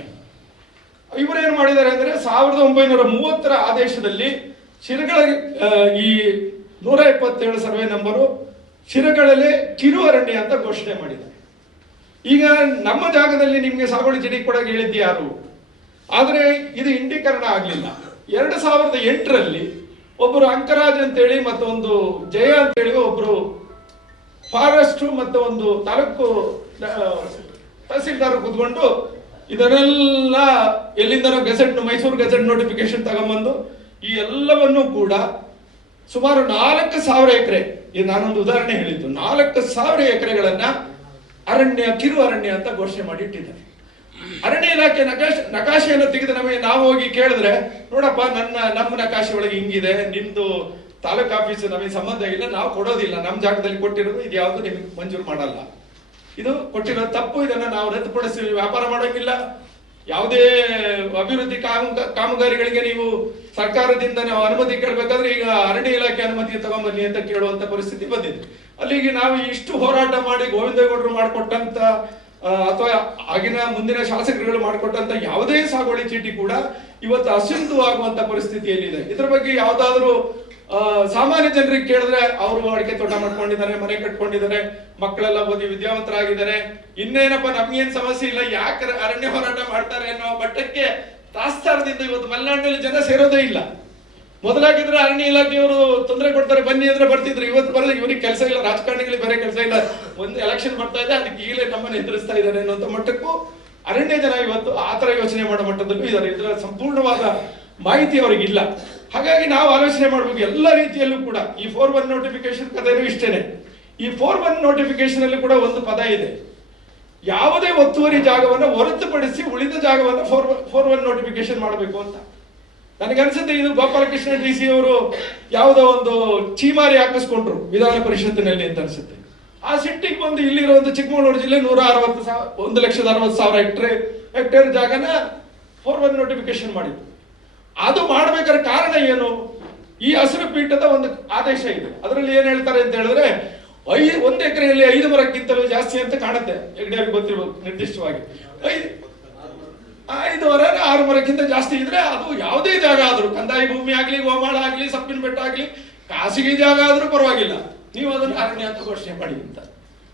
ಇವರೇನು ಮಾಡಿದ್ದಾರೆ ಅಂದ್ರೆ, 1930ರ ಆದೇಶದಲ್ಲಿ ಶಿರಗಳ ಈ 177 ಸರ್ವೆ ನಂಬರು ಶಿರಗಳಲ್ಲೇ ಕಿರು ಅರಣ್ಯ ಅಂತ ಘೋಷಣೆ ಮಾಡಿದ್ದಾರೆ. ಈಗ ನಮ್ಮ ಜಾಗದಲ್ಲಿ ನಿಮ್ಗೆ ಸಾಗುವಳಿ ಚೀಟಿ ಕೊಡಕ್ಕೆ ಹೇಳಿದ್ದು ಯಾರು? ಆದ್ರೆ ಇದು ಇಂಡೀಕರಣ ಆಗ್ಲಿಲ್ಲ. 2008ರಲ್ಲಿ ಒಬ್ಬರು ಅಂಕರಾಜ್ ಅಂತೇಳಿ ಮತ್ತೊಂದು ಜಯ ಅಂತೇಳಿ ಒಬ್ರು ಫಾರೆಸ್ಟ್ ಮತ್ತು ಒಂದು ತಾಲೂಕು ತಹಸೀಲ್ದಾರ್ ಕೂತ್ಕೊಂಡು ಇದನ್ನೆಲ್ಲ ಎಲ್ಲಿಂದನೋ ಮೈಸೂರು ಗೆಜೆಟ್ ನೋಟಿಫಿಕೇಶನ್ ತಗೊಂಬಂದು ಈ ಎಲ್ಲವನ್ನೂ ಕೂಡ ಸುಮಾರು 4000 ಎಕರೆ, ನಾನೊಂದು ಉದಾಹರಣೆ ಹೇಳಿದ್ದು, 4000 ಎಕರೆಗಳನ್ನ ಅರಣ್ಯ, ಕಿರು ಅರಣ್ಯ ಅಂತ ಘೋಷಣೆ ಮಾಡಿ ಇಟ್ಟಿದ್ದಾರೆ. ಅರಣ್ಯ ಇಲಾಖೆ ನಕಾಶೆಯನ್ನು ತೆಗೆದು ನಾವು ಹೋಗಿ ಕೇಳಿದ್ರೆ, ನೋಡಪ್ಪ ನಮ್ಮ ನಕಾಶೆ ಒಳಗೆ ಹಿಂಗಿದೆ, ನಿಮ್ದು ತಾಲೂಕು ಆಫೀಸ್ ನಮಗೆ ಸಂಬಂಧ ಇಲ್ಲ, ನಾವು ಕೊಡೋದಿಲ್ಲ, ನಮ್ಮ ಜಾಗದಲ್ಲಿ ಕೊಟ್ಟಿರೋದು ಇದು ಯಾವುದು ನಿಮಗೆ ಮಂಜೂರು ಮಾಡಲ್ಲ, ಇದು ಕೊಟ್ಟಿರೋದು ತಪ್ಪು, ಇದನ್ನ ನಾವು ರದ್ದುಪಡಿಸಿ ವ್ಯಾಪಾರ ಮಾಡೋಂಗಿಲ್ಲ, ಯಾವುದೇ ಅಭಿವೃದ್ಧಿ ಕಾಮಗಾರಿಗಳಿಗೆ ನೀವು ಸರ್ಕಾರದಿಂದ ನಾವು ಅನುಮತಿ ಕೇಳಬೇಕಾದ್ರೆ ಈಗ ಅರಣ್ಯ ಇಲಾಖೆ ಅನುಮತಿ ತಗೊಂಬನ್ನಿ ಅಂತ ಕೇಳುವಂತ ಪರಿಸ್ಥಿತಿ ಬಂದಿದೆ. ಅಲ್ಲಿಗೆ ನಾವು ಇಷ್ಟು ಹೋರಾಟ ಮಾಡಿ ಗೋವಿಂದೇಗೌಡರು ಮಾಡಿಕೊಟ್ಟಂತ ಅಥವಾ ಆಗಿನ ಮುಂದಿನ ಶಾಸಕರುಗಳು ಮಾಡಿಕೊಟ್ಟಂತ ಯಾವುದೇ ಸಾಗುವಳಿ ಚೀಟಿ ಕೂಡ ಇವತ್ತು ಅಸಿಂಧು ಆಗುವಂತ ಪರಿಸ್ಥಿತಿಯಲ್ಲಿದೆ. ಇದ್ರ ಬಗ್ಗೆ ಯಾವ್ದಾದ್ರು ಸಾಮಾನ್ಯ ಜನರಿಗೆ ಕೇಳಿದ್ರೆ ಅವರು ಅಡಿಕೆ ತೋಟ ಮಾಡ್ಕೊಂಡಿದ್ದಾರೆ, ಮನೆ ಕಟ್ಕೊಂಡಿದ್ದಾರೆ, ಮಕ್ಕಳೆಲ್ಲ ಓದಿ ವಿದ್ಯಾವಂತರಾಗಿದ್ದಾರೆ, ಇನ್ನೇನಪ್ಪ ನಮ್ಗೇನ್ ಸಮಸ್ಯೆ ಇಲ್ಲ, ಯಾಕೆ ಅರಣ್ಯ ಹೋರಾಟ ಮಾಡ್ತಾರೆ ಅನ್ನೋ ಮಟ್ಟಕ್ಕೆ ತಾತ್ಸಾರದಿಂದ ಇವತ್ತು ಮಲೆನಾಡಿನಲ್ಲಿ ಜನ ಸೇರೋದೇ ಇಲ್ಲ. ಮೊದಲಾಗಿದ್ರೆ ಅರಣ್ಯ ಇಲಾಖೆಯವರು ತೊಂದರೆ ಕೊಡ್ತಾರೆ, ಬನ್ನಿ ಅಂದ್ರೆ ಬರ್ತಿದ್ರು. ಇವತ್ತು ಬರಲಿ, ಇವರಿಗೆ ಕೆಲಸ ಇಲ್ಲ, ರಾಜಕಾರಣಿಗಳಿಗೆ ಬೇರೆ ಕೆಲಸ ಇಲ್ಲ, ಒಂದು ಎಲೆಕ್ಷನ್ ಬರ್ತಾ ಇದೆ, ಅದಕ್ಕೆ ಈಗಲೇ ನಮ್ಮನ್ನು ಎದುರಿಸ್ತಾ ಇದ್ದಾರೆ ಅನ್ನುವಂಥ ಮಟ್ಟಕ್ಕೂ ಅರಣ್ಯ ಜನ ಇವತ್ತು ಆತರ ಯೋಚನೆ ಮಾಡೋ ಮಟ್ಟದಲ್ಲೂ ಇದ್ದಾರೆ. ಇದರ ಸಂಪೂರ್ಣವಾದ ಮಾಹಿತಿ ಅವರಿಗೆ ಇಲ್ಲ. ಹಾಗಾಗಿ ನಾವು ಆಲೋಚನೆ ಮಾಡಬೇಕು ಎಲ್ಲ ರೀತಿಯಲ್ಲೂ ಕೂಡ. ಈ 4-1 ನೋಟಿಫಿಕೇಶನ್ ಕಥೆನೂ ಇಷ್ಟೇನೆ. ಈ 4-1 ನೋಟಿಫಿಕೇಶನ್ ಅಲ್ಲಿ ಕೂಡ ಒಂದು ಪದ ಇದೆ, ಯಾವುದೇ ಒತ್ತುವರಿ ಜಾಗವನ್ನು ಹೊರತುಪಡಿಸಿ ಉಳಿದ ಜಾಗವನ್ನು 4-1 ನೋಟಿಫಿಕೇಶನ್ ಮಾಡಬೇಕು ಅಂತ. ನನಗನ್ಸುತ್ತೆ ಇದು ಗೋಪಾಲಕೃಷ್ಣ DC ಅವರು ಯಾವುದೋ ಒಂದು ಚೀಮಾರಿ ಹಾಕಿಸ್ಕೊಂಡ್ರು ವಿಧಾನ ಪರಿಷತ್ತಿನಲ್ಲಿ ಅಂತ ಅನ್ಸುತ್ತೆ. ಆ ಸಿಟ್ಟಿಗೆ ಬಂದು ಇಲ್ಲಿರೋ ಒಂದು ಚಿಕ್ಕಮಗಳೂರು ಜಿಲ್ಲೆ 1,60,000 ಹೆಕ್ಟೇರ್ ಜಾಗನ 4-1 ನೋಟಿಫಿಕೇಶನ್ ಮಾಡಿದ್ರು. ಅದು ಮಾಡ್ಬೇಕಾದ್ರೆ ಕಾರಣ ಏನು? ಈ ಹಸಿರು ಪೀಠದ ಒಂದು ಆದೇಶ ಇದೆ. ಅದರಲ್ಲಿ ಏನ್ ಹೇಳ್ತಾರೆ ಅಂತ ಹೇಳಿದ್ರೆ, 1 ಎಕರೆಯಲ್ಲಿ 5 ಮರಕ್ಕಿಂತಲೂ ಜಾಸ್ತಿ ಅಂತ ಕಾಣುತ್ತೆ. ಹೆಗ್ಡೆ ಅವ್ರಿಗೆ ಗೊತ್ತಿರ್ಬೇಕು ನಿರ್ದಿಷ್ಟವಾಗಿ. 5 ಮರ 6 ಮರಕ್ಕಿಂತ ಜಾಸ್ತಿ ಇದ್ರೆ ಅದು ಯಾವುದೇ ಜಾಗ ಆದ್ರೂ, ಕಂದಾಯ ಭೂಮಿ ಆಗ್ಲಿ, ಗೋಮಾಳ ಆಗ್ಲಿ, ಸಪ್ಪಿನ ಬೆಟ್ಟ ಆಗ್ಲಿ, ಖಾಸಗಿ ಜಾಗ ಆದ್ರೂ ಪರವಾಗಿಲ್ಲ, ನೀವು ಅದನ್ನು ಅರಣ್ಯ ಅಂತ ಘೋಷಣೆ ಮಾಡಿ ಅಂತ.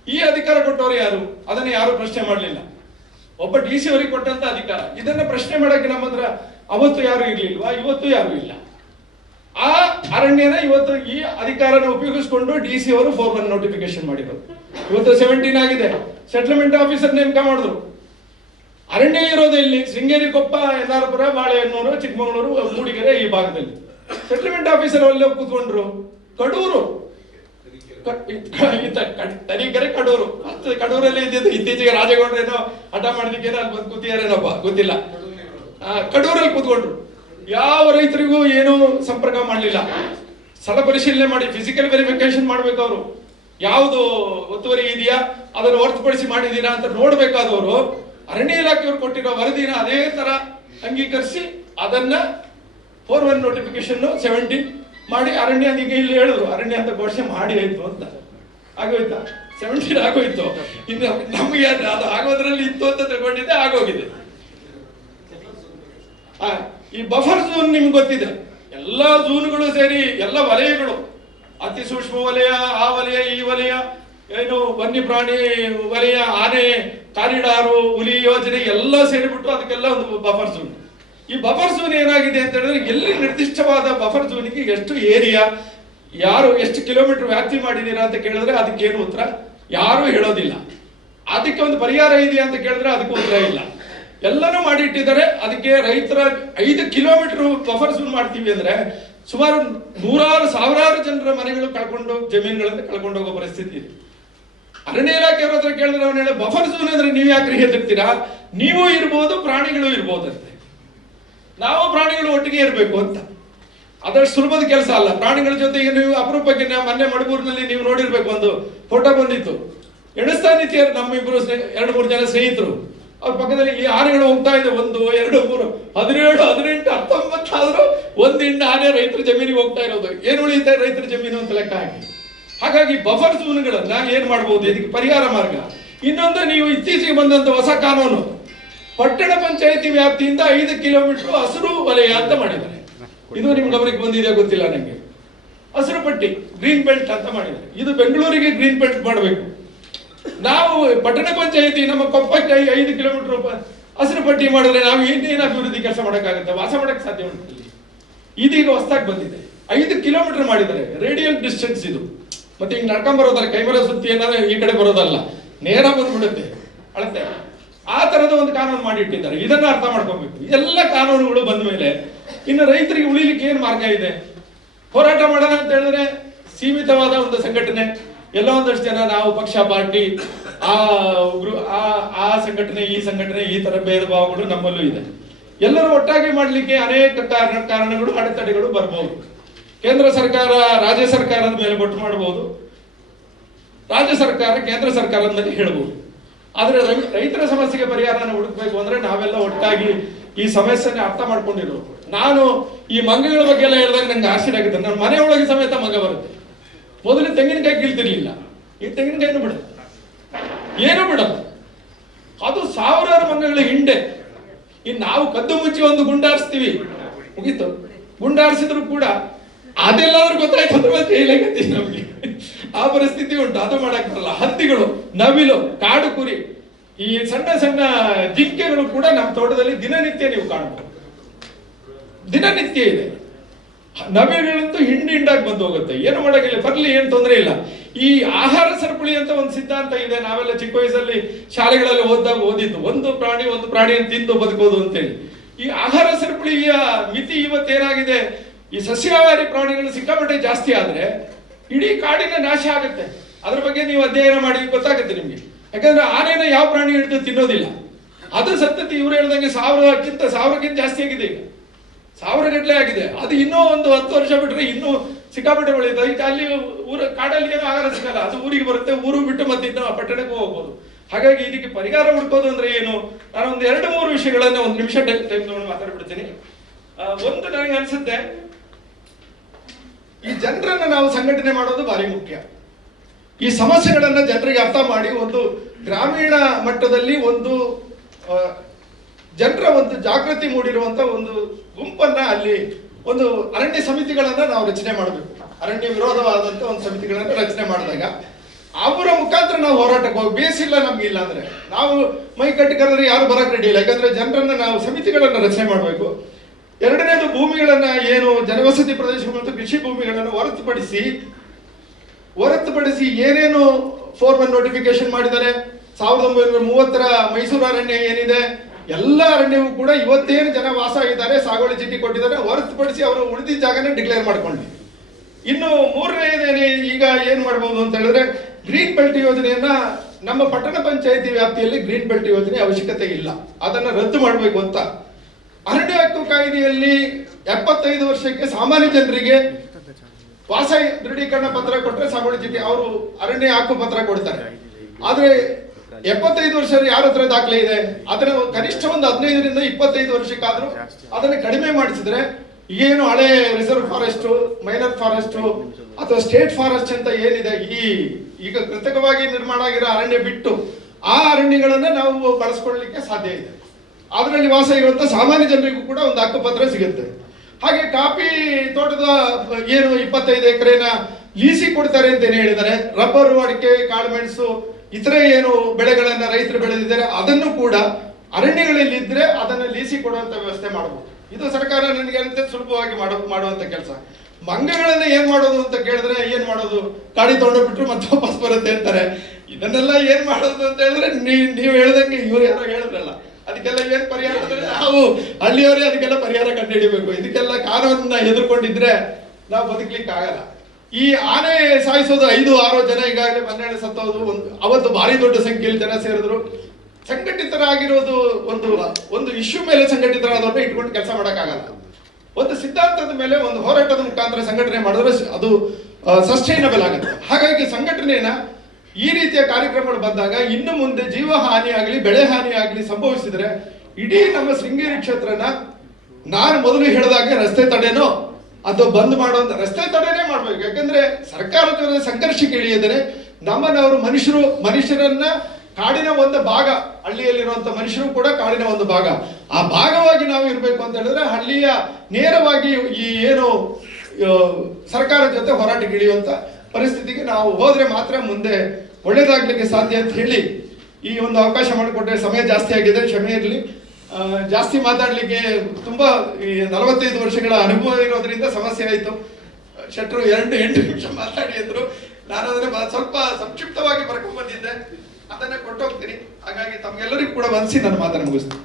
ಈ ಅಧಿಕಾರ ಕೊಟ್ಟವರು ಯಾರು? ಅದನ್ನ ಯಾರು ಪ್ರಶ್ನೆ ಮಾಡಲಿಲ್ಲ. ಒಬ್ಬ DC ಅವರಿಗೆ ಕೊಟ್ಟಂತ ಅಧಿಕಾರ. ಇದನ್ನ ಪ್ರಶ್ನೆ ಮಾಡಕ್ಕೆ ನಮ್ಮ ಹತ್ರ ಅವತ್ತು ಯಾರು ಇರ್ಲಿಲ್ವಾ? ಇವತ್ತು ಯಾರು ಇಲ್ಲ. ಆ ಅರಣ್ಯನ ಇವತ್ತು ಈ ಅಧಿಕಾರನ ಉಪಯೋಗಿಸಿಕೊಂಡು DC ಅವರು 4-1 ನೋಟಿಫಿಕೇಶನ್ ಮಾಡಿರೋದು. ಇವತ್ತು 17 ಆಗಿದೆ. ಸೆಟಲ್ಮೆಂಟ್ ಆಫೀಸರ್ ನೇಮಕ ಮಾಡಿದ್ರು. ಅರಣ್ಯ ಇರೋದು ಇಲ್ಲಿ ಶೃಂಗೇರಿ, ಕೊಪ್ಪ, ಎನ್ನಾರಪುರ, ಬಾಳೆಹೊನ್ನೂರು, ಚಿಕ್ಕಮಗಳೂರು, ಮೂಡಿಗೆರೆ ಈ ಭಾಗದಲ್ಲಿ. ಸೆಟಲ್ಮೆಂಟ್ ಆಫೀಸರ್ ಅಲ್ಲೇ ಕೂತ್ಕೊಂಡ್ರು. ಕಡೂರು, ತರೀಕೆರೆ, ಕಡೂರು. ಕಡೂರಲ್ಲಿ ಇದ್ದಿದ್ದು ಇತ್ತೀಚೆಗೆ ರಾಜಗೌಡರೇನೋ ಹಠ ಮಾಡಿದಕ್ಕೇನೋ ಅಲ್ಲಿ ಬಂದು ಕೂತಿಯಾರೇನಪ್ಪ ಗೊತ್ತಿಲ್ಲ. ಕಡೂರಲ್ಲಿ ಕೂತ್ಕೊಂಡ್ರು. ಯಾವ ರೈತರಿಗೂ ಏನೂ ಸಂಪರ್ಕ ಮಾಡಲಿಲ್ಲ. ಸ್ಥಳ ಪರಿಶೀಲನೆ ಮಾಡಿ ಫಿಸಿಕಲ್ ವೆರಿಫಿಕೇಶನ್ ಮಾಡ್ಬೇಕು. ಅವರು ಯಾವುದು ಒತ್ತುವರಿ ಇದೆಯಾ ಅದನ್ನು ಹೊರತುಪಡಿಸಿ ಮಾಡಿದೀರಾ ಅಂತ ನೋಡ್ಬೇಕಾದವರು ಅರಣ್ಯ ಇಲಾಖೆಯವರು ಕೊಟ್ಟಿರೋ ವರದಿನ ಅದೇ ತರ ಅಂಗೀಕರಿಸಿ ಅದನ್ನ 4-1 ನೋಟಿಫಿಕೇಶನ್ 17 ಮಾಡಿ ಅರಣ್ಯ ಈಗ ಇಲ್ಲಿ ಹೇಳಿದ್ರು ಅರಣ್ಯ ಅಂತ ಘೋಷಣೆ ಮಾಡಿ ಆಯ್ತು ಅಂತ. ಆಗೋಯ್ತಾ? 17 ಆಗೋಯ್ತು. ಇನ್ನು ನಮಗೆ ಅದು ಆಗೋದ್ರಲ್ಲಿ ಇತ್ತು ಅಂತ ತಿಳ್ಕೊಂಡಿದ್ದೆ, ಆಗೋಗಿದೆ. ಈ ಬಫರ್ ಝೋನ್ ನಿಮ್ಗೆ ಗೊತ್ತಿದೆ. ಎಲ್ಲ ಝೋನ್ಗಳು ಸೇರಿ ಎಲ್ಲ ವಲಯಗಳು, ಅತಿ ಸೂಕ್ಷ್ಮ ವಲಯ, ಆ ವಲಯ, ಈ ವಲಯ, ಏನು ವನ್ಯಪ್ರಾಣಿ ವಲಯ, ಆನೆ ಕಾರಿಡಾರು, ಹುಲಿ ಯೋಜನೆ ಎಲ್ಲ ಸೇರಿಬಿಟ್ಟು ಅದಕ್ಕೆಲ್ಲ ಒಂದು ಬಫರ್ ಝೋನ್. ಈ ಬಫರ್ ಝೋನ್ ಏನಾಗಿದೆ ಅಂತ ಹೇಳಿದ್ರೆ, ಎಲ್ಲಿ ನಿರ್ದಿಷ್ಟವಾದ ಬಫರ್ ಝೋನ್ಗೆ ಎಷ್ಟು ಏರಿಯಾ, ಯಾರು ಎಷ್ಟು ಕಿಲೋಮೀಟರ್ ವ್ಯಾಪ್ತಿ ಮಾಡಿದೀರಾ ಅಂತ ಕೇಳಿದ್ರೆ ಅದಕ್ಕೇನು ಉತ್ತರ ಯಾರು ಹೇಳೋದಿಲ್ಲ. ಅದಕ್ಕೆ ಒಂದು ಪರಿಹಾರ ಇದೆಯಾ ಅಂತ ಕೇಳಿದ್ರೆ ಅದಕ್ಕೂ ಉತ್ತರ ಇಲ್ಲ. ಎಲ್ಲನೂ ಮಾಡಿ ಇಟ್ಟಿದ್ದಾರೆ. ಅದಕ್ಕೆ ರೈತರ 5 ಕಿಲೋಮೀಟರ್ ಬಫರ್ ಝೋನ್ ಮಾಡ್ತೀವಿ ಅಂದ್ರೆ ಸುಮಾರು 100,000 ಜನರ ಮನೆಗಳು ಕಳ್ಕೊಂಡು, ಜಮೀನುಗಳನ್ನು ಕಳ್ಕೊಂಡು ಹೋಗೋ ಪರಿಸ್ಥಿತಿ ಇದೆ. ಅರಣ್ಯ ಇಲಾಖೆಯವ್ರ ಹತ್ರ ಕೇಳಿದ್ರೆ ಅವನು ಹೇಳ, ಬಫರ್ ಝೋನ್ ಅಂದ್ರೆ ನೀವು ಯಾಕೆ ಹೆದರ್ತೀರಾ? ನೀವು ಇರ್ಬೋದು, ಪ್ರಾಣಿಗಳು ಇರ್ಬೋದಂತೆ. ನಾವು ಪ್ರಾಣಿಗಳು ಒಟ್ಟಿಗೆ ಇರಬೇಕು ಅಂತ. ಅದಷ್ಟು ಸುಲಭದ ಕೆಲಸ ಅಲ್ಲ. ಪ್ರಾಣಿಗಳ ಜೊತೆಗೆ ನೀವು ಅಪರೂಪಕ್ಕೆ ಮೊನ್ನೆ ಮಡಬೂರಿನಲ್ಲಿ ನೀವು ನೋಡಿರ್ಬೇಕು, ಒಂದು ಫೋಟೋ ಬಂದಿತ್ತು. ಎಣಿಸ್ತಾ ನಿಂತಿದ್ದಾರೆ ನಮ್ಮಿಬ್ರು 2-3 ಜನ ಸ್ನೇಹಿತರು. ಅವ್ರ ಪಕ್ಕದಲ್ಲಿ ಈ ಆನೆಗಳು ಹೋಗ್ತಾ ಇದೆ. 1, 2, 3, 17, 18, 19 ಆದ್ರೂ ಒಂದು ಹಿಂಡು ಆನೆ ರೈತರ ಜಮೀನಿಗೆ ಹೋಗ್ತಾ ಇರೋದು. ಏನು ಉಳಿಯುತ್ತೆ ರೈತರ ಜಮೀನು ಅಂತ ಲೆಕ್ಕ ಹಾಕಿ. ಹಾಗಾಗಿ ಬಫರ್ ಝೋನ್ಗಳನ್ನ ಏನ್ ಮಾಡಬಹುದು, ಇದಕ್ಕೆ ಪರಿಹಾರ ಮಾರ್ಗ. ಇನ್ನೊಂದು, ನೀವು ಇತ್ತೀಚೆಗೆ ಬಂದಂತ ಹೊಸ ಕಾನೂನು, ಪಟ್ಟಣ ಪಂಚಾಯಿತಿ ವ್ಯಾಪ್ತಿಯಿಂದ 5 ಕಿಲೋಮೀಟರ್ ಹಸಿರು ವಲಯ ಅಂತ ಮಾಡಿದ್ದಾರೆ. ಇದು ನಿಮ್ ಗಮನಕ್ಕೆ ಬಂದಿದೆ ಗೊತ್ತಿಲ್ಲ ನನಗೆ. ಹಸಿರು ಪಟ್ಟಿ, ಗ್ರೀನ್ ಬೆಲ್ಟ್ ಅಂತ ಮಾಡಿದ್ದಾರೆ. ಇದು ಬೆಂಗಳೂರಿಗೆ ಗ್ರೀನ್ ಬೆಲ್ಟ್ ಮಾಡಬೇಕು. ನಾವು ಪಟ್ಟಣ ಪಂಚಾಯಿತಿ ನಮ್ಮ ಕೊಪ್ಪಕ್ಕೆ 5 ಕಿಲೋಮೀಟರ್ ಹಸಿರು ಪಟ್ಟಿ ಮಾಡಿದ್ರೆ ನಾವು ಇನ್ನೇನು ಅಭಿವೃದ್ಧಿ ಕೆಲಸ ಮಾಡೋಕ್ಕಾಗುತ್ತೆ? ವಾಸ ಮಾಡಕ್ಕೆ ಸಾಧ್ಯ ಉಂಟು? ಇದೀಗ ಹೊಸದಾಗಿ ಬಂದಿದೆ. 5 ಕಿಲೋಮೀಟರ್ ಮಾಡಿದ್ದಾರೆ. ರೇಡಿಯಲ್ ಡಿಸ್ಟೆನ್ಸ್ ಇದು. ಮತ್ತೆ ಈಗ ನಡ್ಕೊಂಡ್ ಬರೋದಲ್ಲ, ಕೈಮರ ಸುತ್ತಿ ಏನಾದ್ರೆ ಈ ಕಡೆ ಬರೋದಲ್ಲ, ನೇರ ಬಂದ್ಬಿಡುತ್ತೆ ಅಳತೆ. ಆ ತರದ ಒಂದು ಕಾನೂನು ಮಾಡಿಟ್ಟಿದ್ದಾರೆ. ಇದನ್ನ ಅರ್ಥ ಮಾಡ್ಕೊಬೇಕು. ಎಲ್ಲ ಕಾನೂನುಗಳು ಬಂದ ಮೇಲೆ ಇನ್ನು ರೈತರಿಗೆ ಉಳಿಲಿಕ್ಕೆ ಏನ್ ಮಾರ್ಗ ಇದೆ? ಹೋರಾಟ ಮಾಡೋಣ ಅಂತ ಹೇಳಿದ್ರೆ ಸೀಮಿತವಾದ ಒಂದು ಸಂಘಟನೆ, ಎಲ್ಲ ಒಂದಷ್ಟು ಜನ ನಾವು ಪಕ್ಷ, ಪಾರ್ಟಿ, ಆ ಸಂಘಟನೆ, ಈ ಸಂಘಟನೆ, ಈ ತರ ಭೇದ ಭಾವಗಳು ನಮ್ಮಲ್ಲೂ ಇದೆ. ಎಲ್ಲರೂ ಒಟ್ಟಾಗಿ ಮಾಡ್ಲಿಕ್ಕೆ ಅನೇಕ ಕಾರಣಗಳು, ಅಡೆತಡೆಗಳು ಬರ್ಬೋದು. ಕೇಂದ್ರ ಸರ್ಕಾರ ರಾಜ್ಯ ಸರ್ಕಾರದ ಮೇಲೆ ಬೊಟ್ಟು ಮಾಡಬಹುದು, ರಾಜ್ಯ ಸರ್ಕಾರ ಕೇಂದ್ರ ಸರ್ಕಾರದ ಮೇಲೆ ಹೇಳ್ಬೋದು. ಆದ್ರೆ ರೈತರ ಸಮಸ್ಯೆಗೆ ಪರಿಹಾರನ ಹುಡುಕ್ಬೇಕು ಅಂದ್ರೆ ನಾವೆಲ್ಲ ಒಟ್ಟಾಗಿ ಈ ಸಮಸ್ಯೆನ ಅರ್ಥ ಮಾಡ್ಕೊಂಡಿರೋದು. ನಾನು ಈ ಮಂಗಗಳ ಬಗ್ಗೆ ಎಲ್ಲ ಹೇಳಿದಾಗ ನಂಗೆ ಆಶ್ಚರ್ಯ ಆಗುತ್ತೆ. ನನ್ನ ಮನೆ ಒಳಗೆ ಸಮೇತ ಮಂಗ ಬರುತ್ತೆ. ಮೊದಲು ತೆಂಗಿನಕಾಯಿ ಕೀಳ್ತಿರ್ಲಿಲ್ಲ, ಈ ತೆಂಗಿನಕಾಯಿನೂ ಬಿಡಲ್ಲ, ಏನೂ ಬಿಡಲ್ಲ. ಅದು 1000 ಮಂಗಗಳ ಹಿಂಡೆ. ಇನ್ನು ನಾವು ಕದ್ದು ಮುಚ್ಚಿ ಒಂದು ಗುಂಡಾರಿಸ್ತೀವಿ, ಮುಗೀತು. ಗುಂಡಾರಿಸಿದ್ರು ಕೂಡ ಅದೆಲ್ಲಾದ್ರೂ ಗೊತ್ತಾಯ್ತು ಅಂದ್ರೆ ಹೇಳಕತ್ತೀವಿ ನಮ್ಗೆ. ಆ ಪರಿಸ್ಥಿತಿ ಉಂಟು. ಅದು ಮಾಡಕ್ ಬರಲ್ಲ. ಹಂದಿಗಳು, ನವಿಲು, ಕಾಡು ಕುರಿ, ಈ ಸಣ್ಣ ಸಣ್ಣ ಜಿಂಕೆಗಳು ಕೂಡ ನಮ್ಮ ತೋಟದಲ್ಲಿ ದಿನನಿತ್ಯ ನೀವು ಕಾಣಬಹುದು. ದಿನನಿತ್ಯ ಇದೆ. ನವಿಲುಗಳಂತೂ ಹಿಂಡಾಗಿ ಬಂದು ಹೋಗುತ್ತೆ, ಏನು ಮಾಡೋಂಗಿಲ್ಲ, ಬರ್ಲಿ, ಏನು ತೊಂದರೆ ಇಲ್ಲ. ಈ ಆಹಾರ ಸರಪಳಿ ಅಂತ ಒಂದು ಸಿದ್ಧಾಂತ ಇದೆ. ನಾವೆಲ್ಲ ಚಿಕ್ಕ ವಯಸ್ಸಲ್ಲಿ ಶಾಲೆಗಳಲ್ಲಿ ಓದಿದ್ದು ಒಂದು ಪ್ರಾಣಿಯನ್ನು ತಿಂದು ಬದುಕೋದು ಅಂತೇಳಿ. ಈ ಆಹಾರ ಸರಪಳಿಯ ಮಿತಿ ಇವತ್ತೇನಾಗಿದೆ, ಈ ಸಸ್ಯಾಹಾರಿ ಪ್ರಾಣಿಗಳು ಸಿಕ್ಕಾಪಟ್ಟೆ ಜಾಸ್ತಿ ಆದ್ರೆ ಇಡೀ ಕಾಡಿನ ನಾಶ ಆಗುತ್ತೆ. ಅದ್ರ ಬಗ್ಗೆ ನೀವು ಅಧ್ಯಯನ ಮಾಡಿ ಗೊತ್ತಾಗುತ್ತೆ ನಿಮ್ಗೆ. ಯಾಕಂದ್ರೆ ಆನೆನ ಯಾವ ಪ್ರಾಣಿ ಹಿಡಿದು ತಿನ್ನೋದಿಲ್ಲ, ಅದು ಸತ್ತತಿ ಇವ್ರು ಹೇಳ್ದಂಗೆ 1000ಕ್ಕಿಂತ ಜಾಸ್ತಿ ಆಗಿದೆ, ಈಗ 1000 ಗಟ್ಟಲೆ ಆಗಿದೆ. ಅದು ಇನ್ನೂ ಒಂದು 10 ವರ್ಷ ಬಿಟ್ರೆ ಇನ್ನೂ ಸಿಕ್ಕಾಪಟ್ಟೆ ಬೆಳೆಯುತ್ತೆ. ಈಗ ಅಲ್ಲಿ ಕಾಡಲ್ಲಿ ಏನೋ ಆಹಾರ ಸಿಗಲ್ಲ, ಅದು ಊರಿಗೆ ಬರುತ್ತೆ, ಊರು ಬಿಟ್ಟು ಮತ್ತೆ ಇನ್ನು ಪಟ್ಟಣಕ್ಕೂ ಹೋಗ್ಬೋದು. ಹಾಗಾಗಿ ಇದಕ್ಕೆ ಪರಿಹಾರ ಹುಡ್ಕೋದು ಅಂದ್ರೆ ಏನು, ನಾನು ಒಂದು 2-3 ವಿಷಯಗಳನ್ನ 1 ನಿಮಿಷ ಟೈಮ್ ತಗೊಂಡು ಮಾತಾಡ್ಬಿಡ್ತೀನಿ. ಒಂದು ನನಗೆ ಅನ್ಸುತ್ತೆ, ಈ ಜನರನ್ನ ನಾವು ಸಂಘಟನೆ ಮಾಡೋದು ಭಾರಿ ಮುಖ್ಯ. ಈ ಸಮಸ್ಯೆಗಳನ್ನ ಜನರಿಗೆ ಅರ್ಥ ಮಾಡಿ ಒಂದು ಗ್ರಾಮೀಣ ಮಟ್ಟದಲ್ಲಿ ಒಂದು ಜನರ ಒಂದು ಜಾಗೃತಿ ಮೂಡಿರುವಂತ ಒಂದು ಗುಂಪನ್ನ, ಅಲ್ಲಿ ಒಂದು ಅರಣ್ಯ ಸಮಿತಿಗಳನ್ನ ನಾವು ರಚನೆ ಮಾಡಬೇಕು. ಅರಣ್ಯ ವಿರೋಧವಾದಂತ ಒಂದು ಸಮಿತಿಗಳನ್ನ ರಚನೆ ಮಾಡಿದಾಗ ಅವರ ಮುಖಾಂತರ ನಾವು ಹೋರಾಟಕ್ಕೆ ಹೋಗಿ, ಬೇಸಿಲ್ಲ ನಮ್ಗೆ ಇಲ್ಲ ಅಂದ್ರೆ ನಾವು ಮೈ ಕಟ್ಟಿ ಕರೆದ್ರೆ ಯಾರು ಬರಕ್ ರೆಡಿ ಇಲ್ಲ. ಯಾಕಂದ್ರೆ ಜನರನ್ನ ನಾವು ಸಮಿತಿಗಳನ್ನ ರಚನೆ ಮಾಡಬೇಕು. ಎರಡನೇದು, ಭೂಮಿಗಳನ್ನ ಏನು ಜನವಸತಿ ಪ್ರದೇಶಗಳು ಮತ್ತು ಕೃಷಿ ಭೂಮಿಗಳನ್ನು ಹೊರತುಪಡಿಸಿ ಏನೇನು 4-1 ನೋಟಿಫಿಕೇಶನ್ ಮಾಡಿದ್ದಾರೆ, 1930ರ ಮೈಸೂರು ಅರಣ್ಯ ಏನಿದೆ, ಎಲ್ಲ ಅರಣ್ಯವೂ ಕೂಡ ಇವತ್ತೇನು ಜನ ವಾಸ ಇದ್ದಾರೆ, ಸಾಗುವಳಿ ಚೀಟಿ ಕೊಟ್ಟಿದ್ದಾರೆ, ಹೊರತುಪಡಿಸಿ ಅವರು ಉಳಿದಿದ್ದ ಜಾಗನೇ ಡಿಕ್ಲೇರ್ ಮಾಡ್ಕೊಂಡ್ವಿ. ಇನ್ನು 3ನೇದೇನೆ, ಈಗ ಏನ್ ಮಾಡ್ಬೋದು ಅಂತ ಹೇಳಿದ್ರೆ, ಗ್ರೀನ್ ಬೆಲ್ಟ್ ಯೋಜನೆಯನ್ನ ನಮ್ಮ ಪಟ್ಟಣ ಪಂಚಾಯಿತಿ ವ್ಯಾಪ್ತಿಯಲ್ಲಿ ಗ್ರೀನ್ ಬೆಲ್ಟ್ ಯೋಜನೆ ಅವಶ್ಯಕತೆ ಇಲ್ಲ, ಅದನ್ನ ರದ್ದು ಮಾಡಬೇಕು ಅಂತ. ಅರಣ್ಯ ಹಕ್ಕು ಕಾಯ್ದೆಯಲ್ಲಿ 75 ವರ್ಷಕ್ಕೆ ಸಾಮಾನ್ಯ ಜನರಿಗೆ ವಾಸ ದೃಢೀಕರಣ ಪತ್ರ ಕೊಟ್ಟರೆ ಸಾಗುವಳಿ ಚೀಟಿ, ಅವರು ಅರಣ್ಯ ಹಕ್ಕು ಪತ್ರ ಕೊಡ್ತಾರೆ. ಆದ್ರೆ 75 ವರ್ಷ ಯಾರ ಹತ್ರ ದಾಖಲೆ ಇದೆ, ಅದನ್ನ ಕನಿಷ್ಠ ಒಂದು 15ರಿಂದ 25 ವರ್ಷಕ್ಕಾದ್ರೂ ಅದನ್ನ ಕಡಿಮೆ ಮಾಡಿಸಿದ್ರೆ, ಏನು ಹಳೆ ರಿಸರ್ವ್ ಫಾರೆಸ್ಟ್, ಮೈನರ್ ಫಾರೆಸ್ಟ್ ಅಥವಾ ಸ್ಟೇಟ್ ಫಾರೆಸ್ಟ್ ಅಂತ ಏನಿದೆ, ಈಗ ಕೃತಕವಾಗಿ ನಿರ್ಮಾಣ ಆಗಿರೋ ಅರಣ್ಯ ಬಿಟ್ಟು ಆ ಅರಣ್ಯಗಳನ್ನ ನಾವು ಬಳಸ್ಕೊಳ್ಳಲಿಕ್ಕೆ ಸಾಧ್ಯ ಇದೆ. ಅದರಲ್ಲಿ ವಾಸ ಇರುವಂತ ಸಾಮಾನ್ಯ ಜನರಿಗೂ ಕೂಡ ಒಂದು ಹಕ್ಕುಪತ್ರ ಸಿಗುತ್ತೆ. ಹಾಗೆ ಕಾಫಿ ತೋಟದ ಏನು 25 ಎಕರೆನ ಲೀಸಿ ಕೊಡ್ತಾರೆ ಅಂತ ಏನು ಹೇಳಿದ್ದಾರೆ, ರಬ್ಬರ್, ಅಡಿಕೆ, ಕಾಳುಮೆಣಸು, ಇತರೆ ಏನು ಬೆಳೆಗಳನ್ನ ರೈತರು ಬೆಳೆದಿದ್ದಾರೆ ಅದನ್ನು ಕೂಡ ಅರಣ್ಯಗಳಲ್ಲಿ ಇದ್ರೆ ಅದನ್ನ ಲೀಸಿ ಕೊಡುವಂತ ವ್ಯವಸ್ಥೆ ಮಾಡಬಹುದು. ಇದು ಸರ್ಕಾರ ನನಗೆ ಅಂತ ಸುಲಭವಾಗಿ ಮಾಡುವಂತ ಕೆಲಸ. ಮಂಗಗಳನ್ನ ಏನ್ ಮಾಡೋದು ಅಂತ ಕೇಳಿದ್ರೆ, ಏನ್ ಮಾಡೋದು, ಗಾಡಿ ತಗೊಂಡೋಗ್ಬಿಟ್ರು ಮತ್ತೆ ವಾಪಸ್ ಬರುತ್ತೆ ಅಂತಾರೆ. ಇದನ್ನೆಲ್ಲ ಏನ್ ಮಾಡೋದು ಅಂತ ಹೇಳಿದ್ರೆ, ನೀವು ಹೇಳ್ದಂಗೆ ಇವ್ರು ಯಾರೋ ಹೇಳಿದ್ರಲ್ಲ, ಅದಕ್ಕೆಲ್ಲ ಏನ್ ಪರಿಹಾರ ಅಂದ್ರೆ ನಾವು ಹಳ್ಳಿಯವರೇ ಅದಕ್ಕೆಲ್ಲ ಪರಿಹಾರ ಕಂಡುಹಿಡಿಬೇಕು. ಇದಕ್ಕೆಲ್ಲ ಕಾನೂನನ್ನ ಎದುರ್ಕೊಂಡಿದ್ರೆ ನಾವು ಬದುಕಲಿಕ್ಕೆ ಆಗಲ್ಲ. ಈ ಆನೆ ಸಾಯಿಸೋದು 5-6 ಜನ ಈಗಾಗಲೇ 12 ಸತ್ತೋದು, ಅವತ್ತು ಭಾರಿ ದೊಡ್ಡ ಸಂಖ್ಯೆಯಲ್ಲಿ ಜನ ಸೇರಿದ್ರು. ಸಂಘಟಿತರಾಗಿರೋದು ಒಂದು ಇಶ್ಯೂ ಮೇಲೆ ಸಂಘಟಿತರಾದವ್ರನ್ನ ಇಟ್ಕೊಂಡು ಕೆಲಸ ಮಾಡೋಕ್ಕಾಗಲ್ಲ. ಒಂದು ಸಿದ್ಧಾಂತದ ಮೇಲೆ ಒಂದು ಹೋರಾಟದ ಮುಖಾಂತರ ಸಂಘಟನೆ ಮಾಡಿದ್ರೆ ಅದು ಸಸ್ಟೈನಬಲ್ ಆಗುತ್ತೆ. ಹಾಗಾಗಿ ಸಂಘಟನೆಯನ್ನ ಈ ರೀತಿಯ ಕಾರ್ಯಕ್ರಮಗಳು ಬಂದಾಗ ಇನ್ನು ಮುಂದೆ ಜೀವ ಹಾನಿ ಆಗಲಿ ಬೆಳೆ ಹಾನಿ ಆಗಲಿ ಸಂಭವಿಸಿದ್ರೆ ಇಡೀ ನಮ್ಮ ಶೃಂಗೇರಿ ಕ್ಷೇತ್ರನ, ನಾನು ಮೊದಲು ಹೇಳಿದಾಗೆ ರಸ್ತೆ ತಡೆನೋ ಅಥವಾ ಬಂದ್ ಮಾಡುವಂತ, ರಸ್ತೆ ತಡೆನೇ ಮಾಡ್ಬೇಕು. ಯಾಕಂದ್ರೆ ಸರ್ಕಾರದ ಜೊತೆ ಸಂಘರ್ಷಕ್ಕೆ ಇಳಿಯಿದರೆ ನಮ್ಮನ್ನವರು ಮನುಷ್ಯರನ್ನ ಕಾಡಿನ ಒಂದು ಭಾಗ, ಹಳ್ಳಿಯಲ್ಲಿರುವಂತ ಮನುಷ್ಯರು ಕೂಡ ಕಾಡಿನ ಒಂದು ಭಾಗ, ಆ ಭಾಗವಾಗಿ ನಾವು ಇರಬೇಕು ಅಂತ ಹೇಳಿದ್ರೆ ಹಳ್ಳಿಯ ನೇರವಾಗಿ ಈ ಏನು ಸರ್ಕಾರದ ಜೊತೆ ಹೋರಾಟಕ್ಕೆ ಇಳಿಯುವಂತ ಪರಿಸ್ಥಿತಿಗೆ ನಾವು ಹೋದ್ರೆ ಮಾತ್ರ ಮುಂದೆ ಒಳ್ಳೇದಾಗ್ಲಿಕ್ಕೆ ಸಾಧ್ಯ ಅಂತ ಹೇಳಿ ಈ ಒಂದು ಅವಕಾಶ ಮಾಡಿಕೊಟ್ಟೆ. ಸಮಯ ಜಾಸ್ತಿ ಆಗಿದೆ, ಕ್ಷಮೆ ಇರಲಿ. ಜಾಸ್ತಿ ಮಾತಾಡ್ಲಿಕ್ಕೆ ತುಂಬಾ 45 ವರ್ಷಗಳ ಅನುಭವ ಇರೋದ್ರಿಂದ ಸಮಸ್ಯೆ ಆಯ್ತು. ಶೆಟ್ರು 8 ನಿಮಿಷ ಮಾತಾಡಿ ಅಂದ್ರು, ನಾನು ಅದನ್ನ ಸ್ವಲ್ಪ ಸಂಕ್ಷಿಪ್ತವಾಗಿ ಬರ್ಕೊಂಡ್ ಬಂದಿದ್ದೆ, ಅದನ್ನ ಕೊಟ್ಟೋಗ್ತೀನಿ. ಹಾಗಾಗಿ ತಮ್ಗೆಲ್ಲರಿಗೂ ಕೂಡ ವಂದಿಸಿ ನಾನು ಮಾತನ್ನು ಮುಗಿಸ್ತೀನಿ.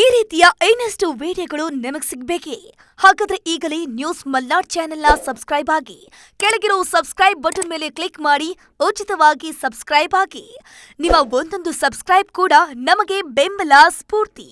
ಈ ರೀತಿಯ ಇನ್ನಷ್ಟು ವಿಡಿಯೋಗಳು ನಿಮಗೆ ಸಿಗಬೇಕೇ? ಹಾಗಾದ್ರೆ ಈಗಲೇ ನ್ಯೂಸ್ ಮಲ್ನಾಡ್ ಚಾನೆಲ್ನ ಸಬ್ಸ್ಕ್ರೈಬ್ ಆಗಿ, ಕೆಳಗಿರೋ ಸಬ್ಸ್ಕ್ರೈಬ್ ಬಟನ್ ಮೇಲೆ ಕ್ಲಿಕ್ ಮಾಡಿ ಉಚಿತವಾಗಿ ಸಬ್ಸ್ಕ್ರೈಬ್ ಆಗಿ. ನಿಮ್ಮ ಒಂದೊಂದು ಸಬ್ಸ್ಕ್ರೈಬ್ ಕೂಡ ನಮಗೆ ಬೆಂಬಲ, ಸ್ಫೂರ್ತಿ.